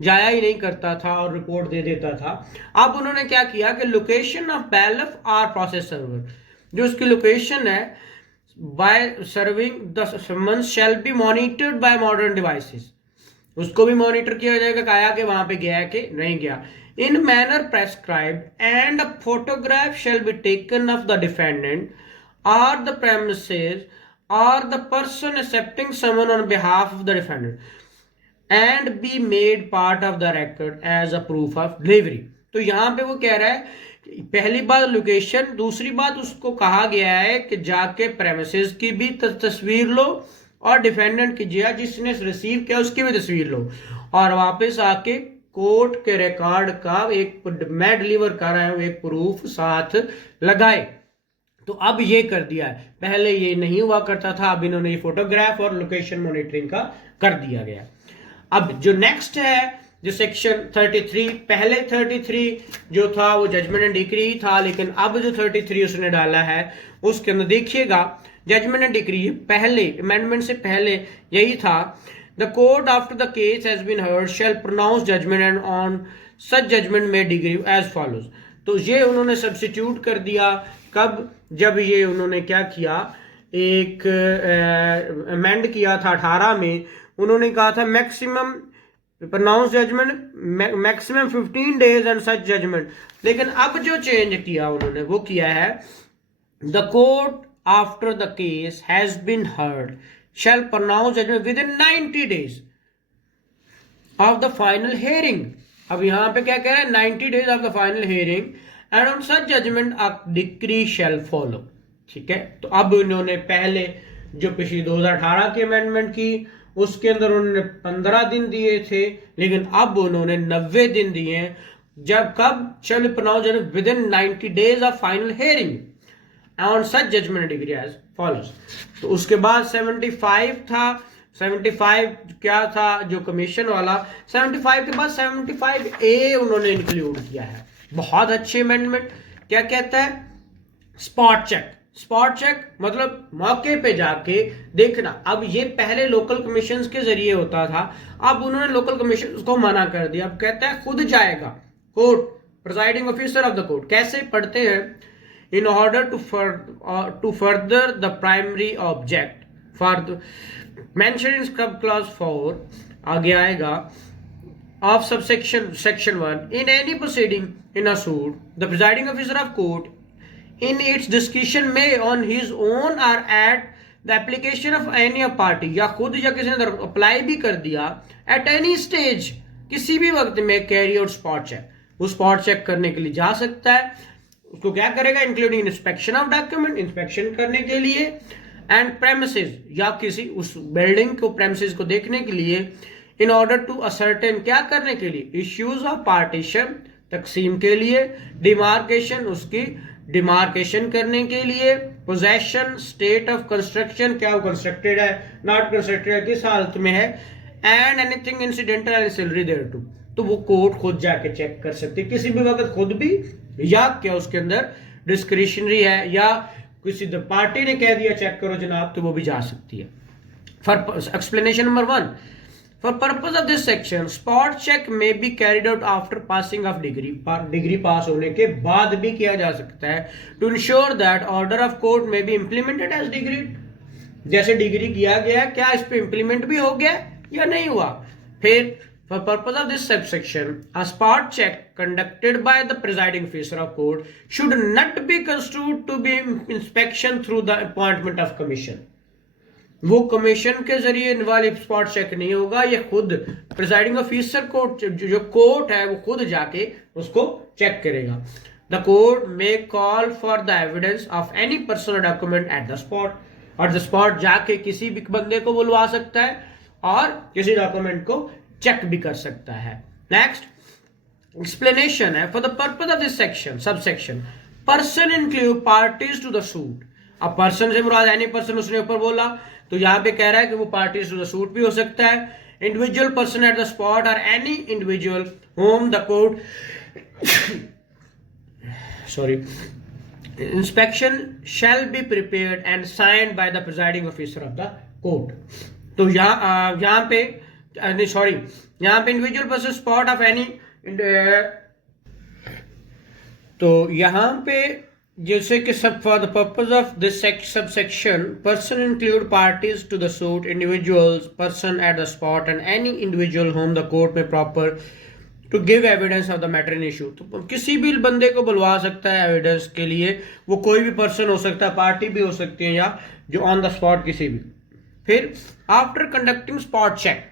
जाया ही नहीं करता था और रिपोर्ट दे देता था। अब उन्होंने क्या किया कि लोकेशन ऑफ बैलफ और प्रोसेस सर्वर, जो उसकी लोकेशन है, by serving the summons shall be monitored by modern devices, उसको भी मॉनिटर किया जाएगा कि आया कि वहां पे गया कि नहीं गया। In manner prescribed and a photograph shall be taken of the defendant और द प्रेमिसेस और the person accepting summon on behalf of the defendant and be made part of the record as a proof of delivery. तो यहाँ पे वो कह रहा है पहली बात लोकेशन, दूसरी बात उसको कहा गया है कि जाके प्रेमिसेस की भी तस्वीर लो और डिफेंडेंट की जिसने रिसीव किया उसकी भी तस्वीर लो और वापस आके कोर्ट के रिकॉर्ड का एक मैं डिलीवर कर रहा हूं एक प्रूफ साथ लगाए। तो अब ये कर दिया है, पहले ये नहीं हुआ करता था, अब इन्होंने ये फोटोग्राफ और लोकेशन मॉनिटरिंग का कर दिया गया। अब जो नेक्स्ट है जो सेक्शन 33, पहले 33 जो था वो जजमेंट एंड डिक्री था, लेकिन अब जो 33 उसने डाला है उसके अंदर देखिएगा जजमेंट एंड डिक्री पहले अमेंडमेंट से पहले यही था, the court after the case has been heard shall pronounce judgment and on such judgment में डिग्री एज फॉलोज। तो ये उन्होंने सब्स्टिट्यूट कर दिया, कब, जब ये उन्होंने क्या किया, एक अमेंड किया था 18 में, उन्होंने कहा था maximum pronounce judgment maximum 15 days and such judgment, लेकिन अब जो चेंज किया उन्होंने वो किया है the court after the case has been heard shall pronounce judgment within 90 days of the final hearing. अब यहां पे क्या कह रहा है, 90 days of the final hearing and on such judgment a decree shall follow. ठीक है, तो अब उन्होंने पहले जो पिछली 2018 की अमेंडमेंट की उसके अंदर उन्होंने 15 दिन दिए थे, लेकिन अब उन्होंने 90 दिन दिए हैं, जब कब shall pronounce within 90 days of final hearing on such judgment decree as follows. तो उसके बाद 75 था, 75 क्या था जो कमीशन वाला, 75 के बाद 75A उन्होंने इंक्लूड किया है। बहुत अच्छी अमेंडमेंट। क्या कहता है, स्पॉट चेक। स्पॉट चेक मतलब मौके पे जाके देखना। अब ये पहले लोकल कमीशन के जरिए होता था, अब उन्होंने लोकल कमीशन को मना कर दिया। अब कहता है खुद जाएगा court, presiding officer of the court. कैसे पढ़ते हैं, in order to further the primary object for mention in sub clause 4 आगे आएगा of subsection section 1 in any proceeding in a suit the presiding officer of court in its discretion may on his own or at the application of any of party, या खुद या किसी ने apply भी कर दिया at any stage, किसी भी वक्त में कैरी आउट स्पॉट चेक, वो स्पॉट चेक करने के लिए जा सकता है। उसको क्या करेगा, including inspection of document, inspection करने के लिए, एंड प्रेमिसेस या किसी उस बिल्डिंग को प्रेमिसेस को देखने के लिए, इन ऑर्डर टू असर्टेन क्या करने के लिए, इश्यूज ऑफ पार्टीशन तकसीम के लिए, डिमार्केशन उसकी डिमार्केशन करने के लिए, पोजेशन स्टेट ऑफ कंस्ट्रक्शन क्या वो कंस्ट्रक्टेड है नॉट कंस्ट्रक्टेड है किस हालत में है, and anything incidental ancillary thereto. तो वो कोर्ट खुद जाके चेक कर सकती है किसी भी वक्त, खुद भी, या क्या उसके अंदर डिस्क्रिशनरी है या किसी पार्टी ने कह दिया चेक करो जनाब, तो वो भी जा सकती है। For explanation number 1, for purpose of this section spot check may be carried out after passing of degree, degree pass होने के बाद भी किया जा सकता है, to ensure that order of court may be implemented as degree। जैसे degree किया गया क्या इस पे इंप्लीमेंट भी हो गया या नहीं हुआ। फिर for purpose of this subsection a spot check conducted by the presiding officer of court should not be construed to be inspection through the appointment of commission। वो कमीशन के जरिए वाली स्पॉट चेक नहीं होगा, ये खुद प्रिजाइडिंग ऑफिसर कोर्ट जो court है वो खुद जाके उसको चेक करेगा। The court may call for the evidence of any personal document eight the spot, और द स्पॉट जाके किसी भी बंदे को बुलवा सकता है और किसी डॉक्यूमेंट को चेक भी कर सकता है। नेक्स्ट एक्सप्लेनेशन है, for the purpose of this section subsection person include parties to the suit. अब पर्सन से मुराद एनी पर्सन उसने ऊपर बोला, तो यहां पे कह रहा है कि वो पार्टीज टू द सूट भी हो सकता है। Individual person at the spot or any individual home the court sorry inspection shall be prepared and signed by the presiding officer of the court. तो यहाँ पे individual person spot of any, तो यहाँ पे जैसे कि सब for the purpose of this subsection person include parties to the suit, individuals person at the spot and any individual home the court में proper to give evidence of the matter in issue. तो किसी भी बंदे को बुलवा सकता है evidence के लिए, वो कोई भी पर्सन हो सकता है, पार्टी भी हो सकती है या जो ऑन द स्पॉट किसी भी। फिर after conducting spot check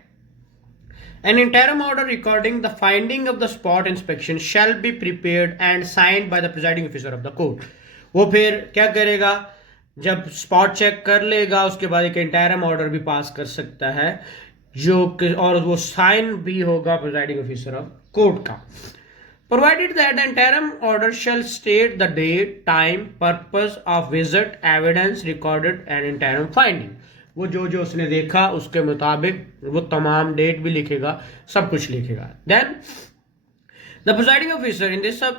an interim order recording the finding of the spot inspection shall be prepared and signed by the presiding officer of the court। वो फिर क्या करेगा, जब स्पॉट चेक कर लेगा उसके बाद एक इंटरिम ऑर्डर भी पास कर सकता है और वो साइन भी होगा प्रिजाइडिंग ऑफिसर ऑफ कोर्ट का। Provided that the interim order shall state the date, time, purpose of visit, evidence recorded and interim finding। वो जो जो उसने देखा उसके मुताबिक वो तमाम डेट भी लिखेगा, सब कुछ लिखेगा। Then the presiding officer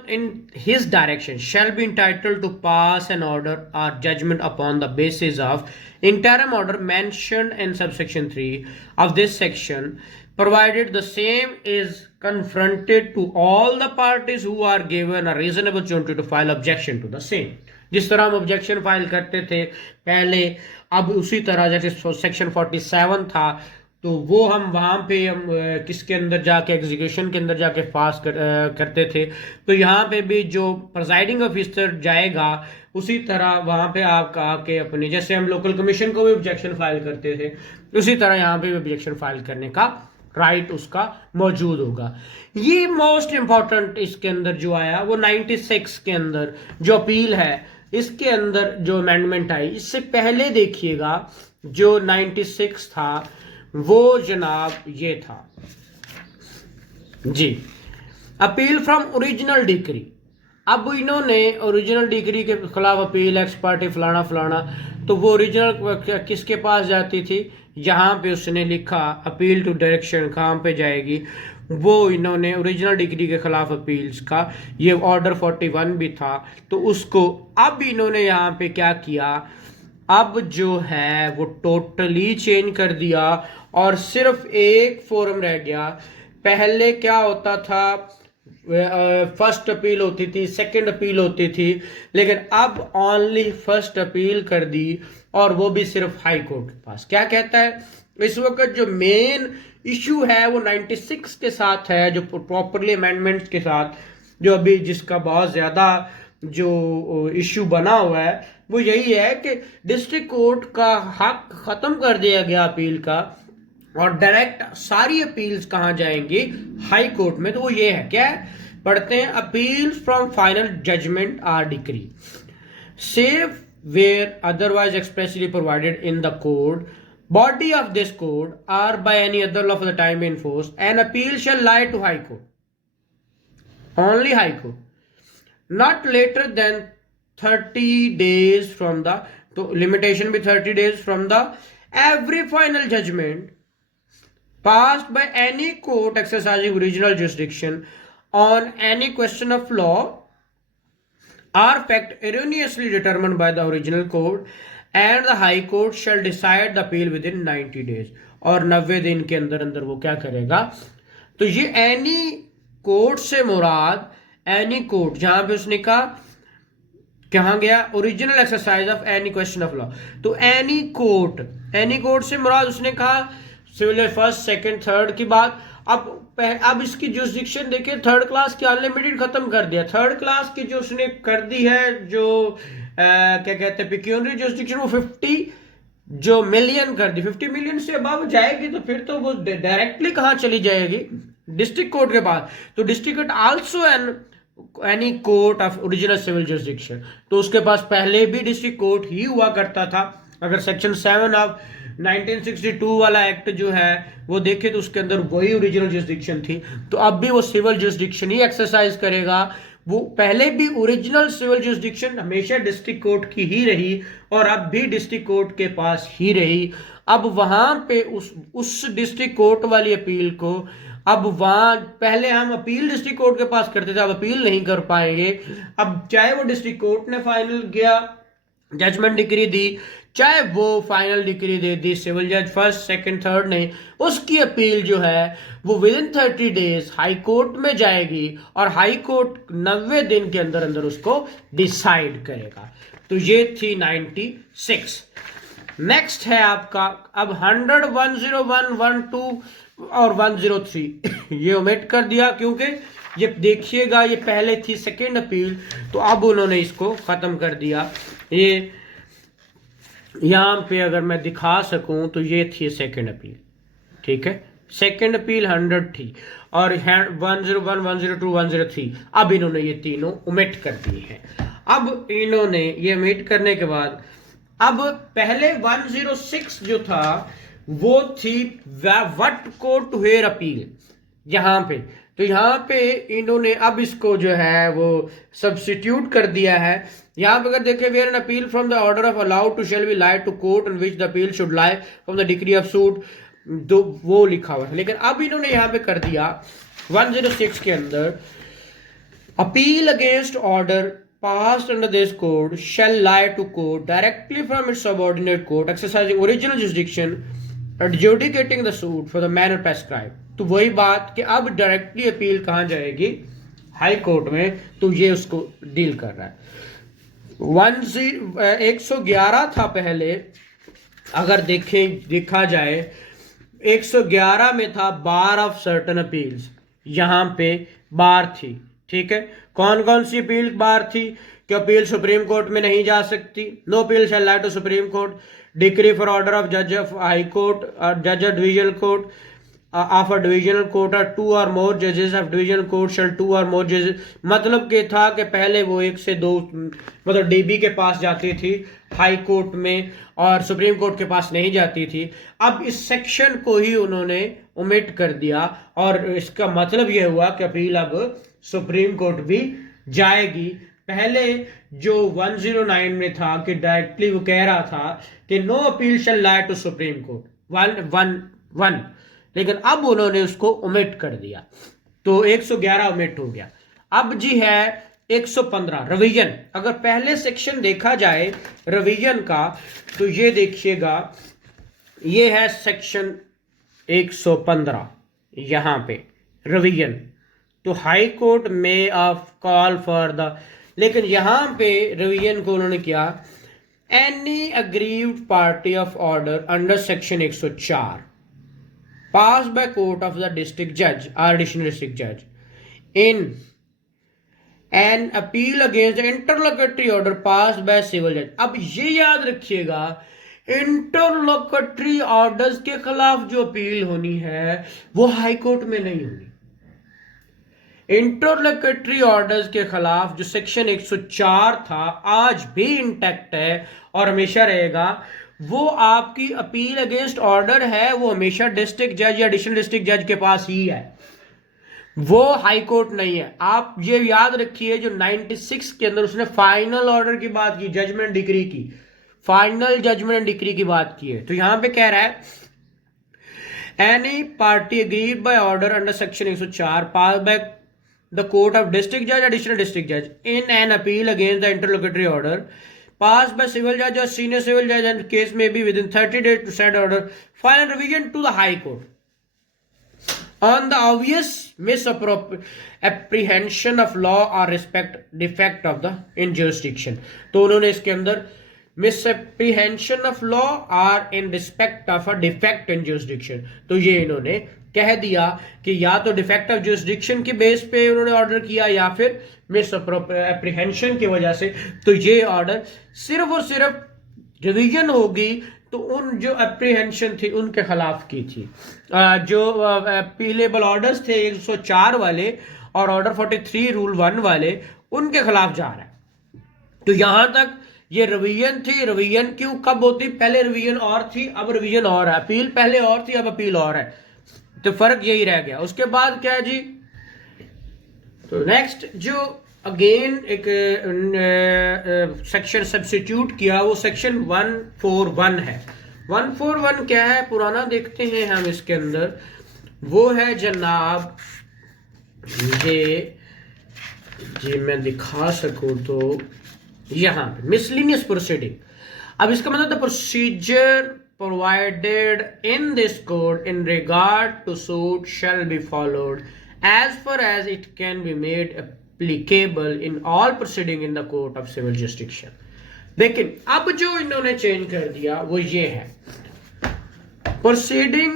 in his direction shall be entitled to pass an order or judgment upon the basis of interim order mentioned in subsection 3 of this section, provided the same is confronted to all the parties who are given a reasonable opportunity to file objection to the same। जिस तरह हम objection file करते थे पहले, अब उसी तरह जैसे सेक्शन 47 था तो वो हम वहाँ पे हम किसके अंदर जाके एग्जीक्यूशन के अंदर जाके पास करते थे, तो यहाँ पे भी जो प्रिजाइडिंग ऑफिसर जाएगा उसी तरह वहाँ पे आप आके अपने, जैसे हम लोकल कमीशन को भी ऑब्जेक्शन फाइल करते थे उसी तरह यहाँ पे भी ऑब्जेक्शन फाइल करने का राइट उसका मौजूद होगा। ये मोस्ट इंपॉर्टेंट इसके अंदर जो आया वो 96 के अंदर जो अपील है इसके अंदर जो अमेंडमेंट आई, इससे पहले देखिएगा जो 96 था वो जनाब ये था जी, अपील फ्रॉम ओरिजिनल डिक्री। अब इन्होंने ओरिजिनल डिक्री के खिलाफ अपील एक्स पार्टी फलाना फलाना, तो वो ओरिजिनल किसके पास जाती थी, जहाँ पे उसने लिखा अपील टू डायरेक्शन कहाँ पे जाएगी, वो इन्होंने ओरिजिनल डिग्री के खिलाफ अपील्स का ये ऑर्डर 41 भी था तो उसको अब इन्होंने यहाँ पे क्या किया, अब जो है वो टोटली चेंज कर दिया और सिर्फ एक फोरम रह गया। पहले क्या होता था, फर्स्ट अपील होती थी, सेकंड अपील होती थी, लेकिन अब ओनली फर्स्ट अपील कर दी और वो भी सिर्फ हाई कोर्ट के पास। क्या कहता है इस वक्त जो मेन इशू है वो 96 के साथ है, जो प्रॉपरली अमेंडमेंट्स के साथ, जो अभी जिसका बहुत ज़्यादा जो इशू बना हुआ है वो यही है कि डिस्ट्रिक्ट कोर्ट का हक ख़त्म कर दिया गया अपील का और डायरेक्ट सारी अपील्स कहाँ जाएंगी, हाई कोर्ट में। तो वो ये है, क्या है, पढ़ते हैं, appeals from final judgment or decree save where otherwise expressly provided in the code body of this code or by any other law for the time in force, an appeal shall lie to high court, only high court, not later than 30 days from the, तो limitation भी 30 days from the every final judgment passed by any court exercising original jurisdiction on any question of law or fact erroneously determined by the original court and the high court shall decide the appeal within 90 days। और 90 दिन के अंदर अंदर वो क्या करेगा, तो ये एनी कोर्ट से मुराद एनी कोर्ट, जहां पे उसने कहा कहाँ गया, original exercise of any question of law, तो एनी कोर्ट से मुराद उसने कहा सिविल फर्स्ट सेकंड थर्ड की बात। अब इसकी जुरिस्डिक्शन देखिए, थर्ड क्लास की अनलिमिटेड खत्म कर दिया, थर्ड क्लास की जो उसने कर दी है जो क्या कहते हैं पिक्यूनरी जुरिस्डिक्शन, वो 50 जो मिलियन कर दी, 50 मिलियन से अबव जाएगी तो फिर तो वो डायरेक्टली कहाँ चली जाएगी, डिस्ट्रिक्ट कोर्ट के पास। तो district court also any court of original civil jurisdiction, तो उसके पास पहले भी डिस्ट्रिक्ट कोर्ट ही हुआ करता था। अगर सेक्शन 7 ऑफ 1962 वाला एक्ट जो है वो देखे तो उसके अंदर वही ओरिजिनल जुरिस्डिक्शन थी, तो अब भी वो सिविल जुरिस्डिक्शन ही एक्सरसाइज करेगा। वो पहले भी ओरिजिनल सिविल जुरिस्डिक्शन हमेशा डिस्ट्रिक्ट कोर्ट की ही रही और अब भी डिस्ट्रिक्ट कोर्ट के पास ही रही। अब वहां पे उस डिस्ट्रिक्ट कोर्ट वाली अपील को, अब वहां पहले हम अपील डिस्ट्रिक्ट कोर्ट के पास करते थे, अब अपील नहीं कर पाएंगे। अब चाहे वो डिस्ट्रिक्ट कोर्ट ने फाइनल किया जजमेंट डिक्री दी, चाहे वो फाइनल डिक्री दे दी सिविल जज फर्स्ट सेकंड थर्ड ने, उसकी अपील जो है वो with in 30 days high court में जाएगी और हाई कोर्ट 90 दिन के अंदर अंदर उसको डिसाइड करेगा। तो ये थी 96। नेक्स्ट है आपका अब 100, 101, 12 और 103 ये ओमिट कर दिया क्योंकि ये देखिएगा ये पहले थी सेकंड अपील, तो अब उन्होंने इसको खत्म कर दिया। ये यहाँ पे अगर मैं दिखा सकूं तो ये थी सेकंड अपील, ठीक है, सेकंड अपील 100 थी और 101, 102, 103 अब इन्होंने ये तीनों ओमिट कर दिए हैं। अब इन्होंने ये ओमिट करने के बाद अब पहले 106 जो था वो थी what court to hear appeal, यहाँ पे। तो यहाँ पे इन्होंने अब इसको जो है वो सब्स्टिट्यूट कर दिया है। यहाँ पे अगर देखें, where an appeal from the order of allowed to shall be lie to court in which the appeal should lie from the decree of suit, तो वो लिखा हुआ है। लेकिन अब इन्होंने यहाँ पे कर दिया 106 के अंदर, appeal against order passed under this code shall lie to court directly from its subordinate court exercising original jurisdiction adjudicating the suit for the manner prescribed। तो वही बात कि अब डायरेक्टली अपील कहाँ जाएगी, हाई कोर्ट में, तो ये उसको डील कर रहा है। 111 था पहले, अगर देखा जाए 111 में था बार ऑफ सर्टन अपील्स, यहाँ पे बार थी। ठीक है, कौन कौन सी अपील बार थी कि अपील सुप्रीम कोर्ट में नहीं जा सकती, no appeal shall lie to Supreme Court, decree for order of जज ऑफ हाई कोर्ट और जज of divisional court of a divisional court और 2 और मोर जजेस ऑफ डिविजनल कोर्ट शैल 2 और मोर जजेस। मतलब के था कि पहले वो 1 से 2 मतलब डीबी के पास जाती थी हाई कोर्ट में और सुप्रीम कोर्ट के पास नहीं जाती थी। अब इस सेक्शन को ही उन्होंने ओमिट कर दिया और इसका मतलब यह हुआ कि अपील अब सुप्रीम कोर्ट भी जाएगी। पहले जो 109 में था कि डायरेक्टली वो कह रहा था कि no appeal shall lie to Supreme Court 111, लेकिन अब उन्होंने उसको ओमिट कर दिया, तो 111 ओमिट हो गया। अब जी है 115 रिवीजन। अगर पहले सेक्शन देखा जाए रिवीजन का, तो ये देखिएगा, ये है सेक्शन 115 यहाँ पे रिवीजन। तो हाई कोर्ट में ऑफ कॉल फॉर द, लेकिन यहां पे रिवीजन को उन्होंने किया, any aggrieved party of order under section 104 pass by court of the district जज और एडिशनल डिस्ट्रिक्ट जज in an appeal against the interlocutory order pass by civil जज। अब ये याद रखिएगा, इंटरलोकेटरी ऑर्डर्स के खिलाफ जो अपील होनी है वो हाई कोर्ट में नहीं होनी। इंटरलोकेटरी ऑर्डर्स के खिलाफ जो सेक्शन 104 था आज भी इंटैक्ट है और हमेशा रहेगा। वो आपकी अपील अगेंस्ट ऑर्डर है, वो हमेशा डिस्ट्रिक्ट जज या एडिशनल डिस्ट्रिक्ट जज के पास ही है, वो हाई कोर्ट नहीं है। आप ये याद रखिए, जो 96 के अंदर उसने फाइनल ऑर्डर की बात की, जजमेंट डिक्री की, फाइनल जजमेंट डिक्री की बात की है। तो यहां पे कह रहा है, any party agreed by order under section 104 pass by the court of district judge, additional district judge in an appeal against the interlocutory order passed by civil judge or senior civil judge, and case may be within 30 days to said order final revision to the high court on the obvious misapprehension of law or respect defect of the in jurisdiction। तो उन्होंने इसके अंदर misapprehension of law or in respect of a defect in jurisdiction, तो ये इन्होंने कह दिया कि या तो डिफेक्ट ऑफ जुरिस्डिक्शन के बेस पे उन्होंने ऑर्डर किया या फिर मिस एप्रीहेंशन की वजह से। तो ये ऑर्डर सिर्फ और सिर्फ रिवीजन होगी तो उन जो एप्रीहेंशन थी उनके खिलाफ की थी। जो अपीलेबल ऑर्डर्स थे 104 वाले और ऑर्डर 43 रूल 1 वाले, उनके खिलाफ जा रहा है। तो यहां तक ये रिवीजन थी। रिवीजन क्यों कब होती, पहले रिवीजन और थी, अब रिवीजन और है। अपील पहले और थी, अब अपील और है, तो फर्क यही रह गया। उसके बाद क्या है जी, तो नेक्स्ट जो अगेन एक सेक्शन सब्स्टिट्यूट किया, वो सेक्शन 141 है। 141 क्या है, पुराना देखते हैं हम इसके अंदर। वो है जनाब, ये जी मैं दिखा सकूं तो यहां मिसलिनियस प्रोसीडिंग। अब इसका मतलब the procedure provided in this code in regard to suit shall be followed as far as it can be made applicable in all proceeding in the court of civil jurisdiction। लेकिन अब जो इन्होंने change कर दिया वो ये है, proceeding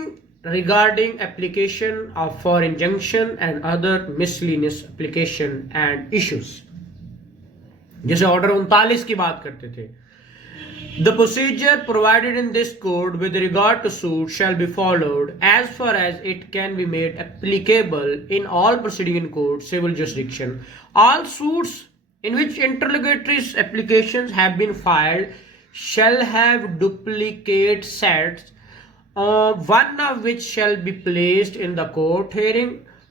regarding application of for injunction and other miscellaneous application and issues, जैसे ऑर्डर 39 की बात करते थे। The procedure provided in this code with regard to suit shall be followed as far as it can be made applicable in all proceeding in court civil jurisdiction. All suits in which interlocutory applications have been filed shall have duplicate sets one of which shall be placed in the court hearing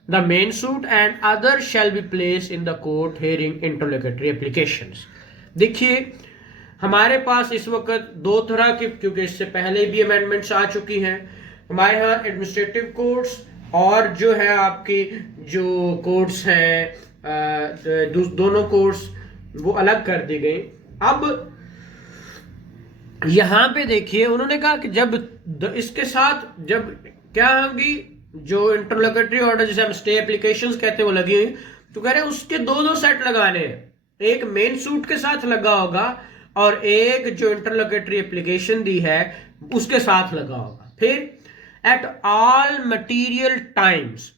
the main suit and other shall be placed in the court hearing interlocutory applications। देखिए हमारे पास इस वक्त दो तरह के, क्योंकि इससे पहले भी अमेंडमेंट्स आ चुकी हैं हमारे यहाँ, एडमिनिस्ट्रेटिव कोर्ट्स और जो है आपकी जो कोर्ट्स हैं दोनों कोर्ट्स वो अलग कर दी गई। अब यहां पे देखिए उन्होंने कहा कि जब इसके साथ जब क्या होगी, जो इंटरलोकेटरी ऑर्डर जिसे हम स्टे एप्लीकेशंस कहते हैं वो लगी हुई, तो कह रहे हैं उसके दो साइट लगाने हैं, एक मेन सूट के साथ लगा होगा और एक जो इंटरलोकेटरी एप्लीकेशन दी है उसके साथ लगा होगा। फिर at all material times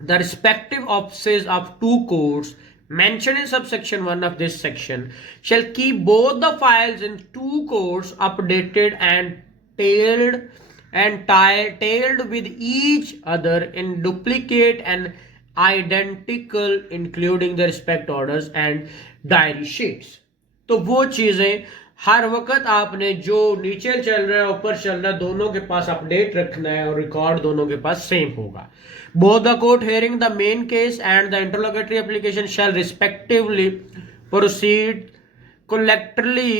the respective offices of two courts mentioned in subsection 1 of this section shall keep both the files in two courts updated and tailed with each other in duplicate and identical, including the respect orders and diary sheets। तो वो चीजें हर वक्त आपने जो नीचे चल रहा है ऊपर चल रहा है दोनों के पास अपडेट रखना है और रिकॉर्ड दोनों के पास सेम होगा। Both the court hearing the main case and the interlocutory application shall respectively proceed collectively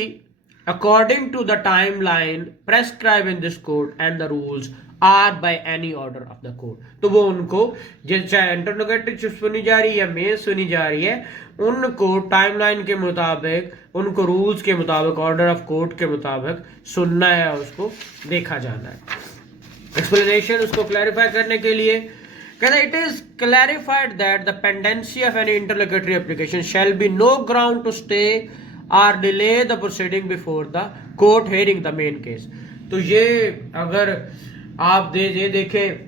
according to the timeline prescribed in this court and the rules are by any order of the court। तो वो उनको चाहे interlocutory सुनी जा रही है या main सुनी जा रही है उनको टाइमलाइन के मुताबिक, उनको रूल्स के मुताबिक, ऑर्डर ऑफ कोर्ट के मुताबिक सुनना है, उसको देखा जाना है। एक्सप्लेनेशन उसको क्लैरिफाई करने के लिए कहते हैं, it is clarified that the pendency of any interlocutory application shall be no ground to stay or delay the proceeding before the court hearing the main case. तो ये अगर आप ये देखें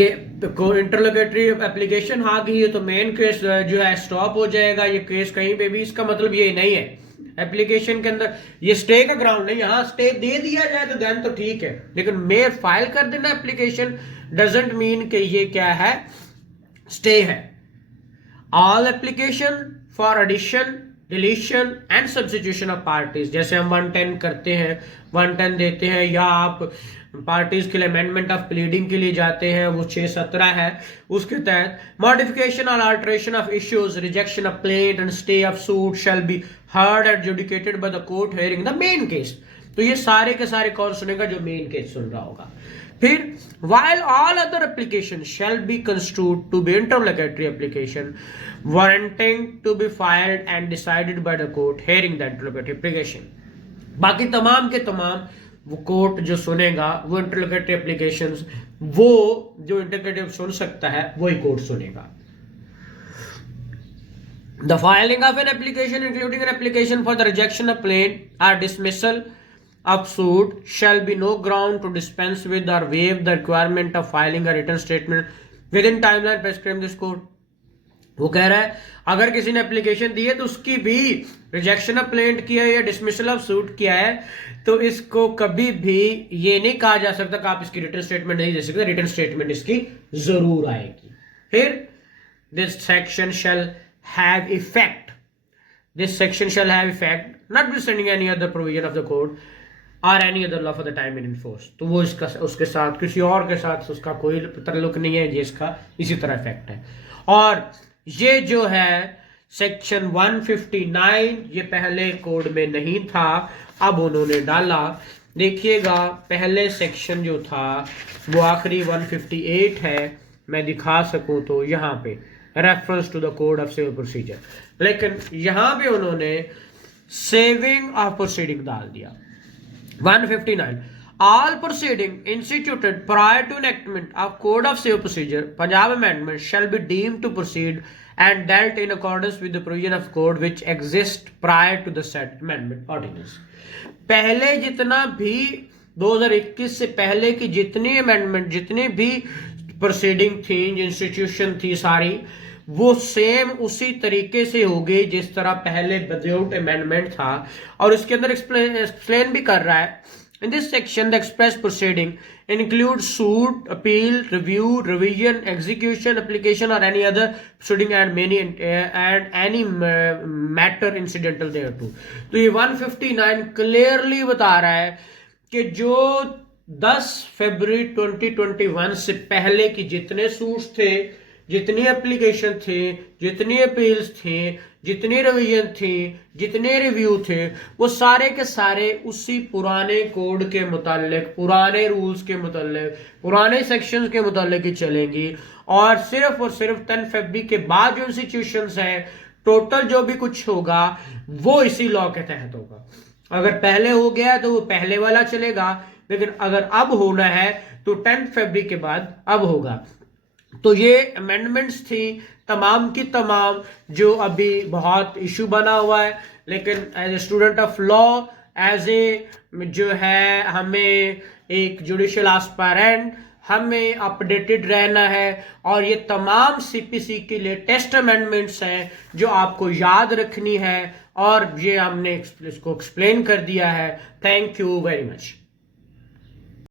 कि इंटरलोकेटरी एप्लीकेशन आ गई है तो मेन केस जो है स्टॉप हो जाएगा, ये केस कहीं पे भी, इसका मतलब ये नहीं है एप्लीकेशन के अंदर ये स्टे का ग्राउंड नहीं। हाँ स्टे दे दिया जाए तो देन तो ठीक है, लेकिन मैं फाइल कर देना एप्लीकेशन डजंट मीन कि ये क्या है, स्टे है। All application for addition, deletion and substitution of parties, जैसे हम 110 करते हैं, 110 देते हैं, या आप पार्टीज के लिए अमेंडमेंट ऑफ प्लीडिंग के लिए जाते हैं, वो 617 है, उसके तहत मॉडिफिकेशन और alteration of issues, rejection of plaint and stay of suit shall be heard and adjudicated by the court hearing the main case. तो ये सारे के सारे कौन सुनेगा, जो मेन केस सुन रहा होगा। फिर while all other applications shall be construed to be interlocutory application warranting to be filed and decided by the court hearing the interlocutory application। बाकी तमाम के तमाम वो कोर्ट जो सुनेगा वो इंटरलोकेटरी एप्लीकेशंस, वो जो इंटरलोकेटरी सुन सकता है वही कोर्ट सुनेगा। The filing of an application including an application for the rejection of plaint or dismissal of suit shall be no ground to dispense with or waive the requirement of filing a written statement within timeline prescribed in this court। वो कह रहा है अगर किसी ने application दी है तो उसकी भी रिजेक्शन ऑफ प्लेंट किया है या डिसमिसल ऑफ सूट किया है तो इसको कभी भी ये नहीं कहा जा सकता कि आप इसकी रिटन स्टेटमेंट नहीं दे सकते, रिटन स्टेटमेंट इसकी जरूर आएगी। फिर this section shall have effect, this section shall have effect notwithstanding any other provision of the code or any other law for the time in in force. तो वो इसका उसके साथ किसी और के साथ उसका कोई ताल्लुक नहीं है, ये इसका इसी तरह इफेक्ट है। और ये जो है सेक्शन 159 ये पहले कोड में नहीं था, अब उन्होंने डाला। देखिएगा पहले सेक्शन जो था वो आखिरी 158 है, मैं दिखा सकूं तो यहाँ पे reference to the code of civil procedure, लेकिन यहाँ पे उन्होंने सेविंग ऑफ प्रोसीडिंग डाल दिया। 159 all proceeding instituted prior to enactment of code of civil procedure Punjab amendment shall be deemed to proceed and dealt in accordance with the provision of code which exist prior to the said amendment ordinance। पहले जितना भी 2021 से पहले की जितनी amendment, जितनी भी proceeding थी, इंस्टीट्यूशन थी सारी, वो सेम उसी तरीके से होगी जिस तरह पहले विदाउट अमेंडमेंट था। और इसके अंदर एक्सप्लेन भी कर रहा है, in this section the express proceeding includes suit, appeal, review, revision, execution, application or any other proceeding and any matter incidental thereto। तो ये 159 क्लियरली बता रहा है कि जो 10 फरवरी 2021 से पहले की जितने सूट्स थे, जितनी एप्लीकेशन थे, जितनी अपील्स थी, जितनी रिवीजन थी, जितने रिव्यू थे, वो सारे के सारे उसी पुराने कोड के मुतालिक, पुराने रूल्स के मुतालिक, पुराने सेक्शंस के मुतालिक ही चलेंगी। और सिर्फ 10 फरवरी के बाद जो सिचुएशंस हैं, टोटल जो भी कुछ होगा वो इसी लॉ के तहत होगा। अगर पहले हो गया तो वो पहले वाला चलेगा, लेकिन अगर अब होना है तो 10 फरवरी के बाद अब होगा। तो ये अमेंडमेंट्स थी तमाम की तमाम, जो अभी बहुत इशू बना हुआ है, लेकिन as a student of law, as a जो है हमें एक जुडिशियल एस्पायरेंट, हमें अपडेटेड रहना है। और ये तमाम सीपीसी के लेटेस्ट अमेंडमेंट्स हैं जो आपको याद रखनी है, और ये हमने इसको एक्सप्लेन कर दिया है। Thank you very much.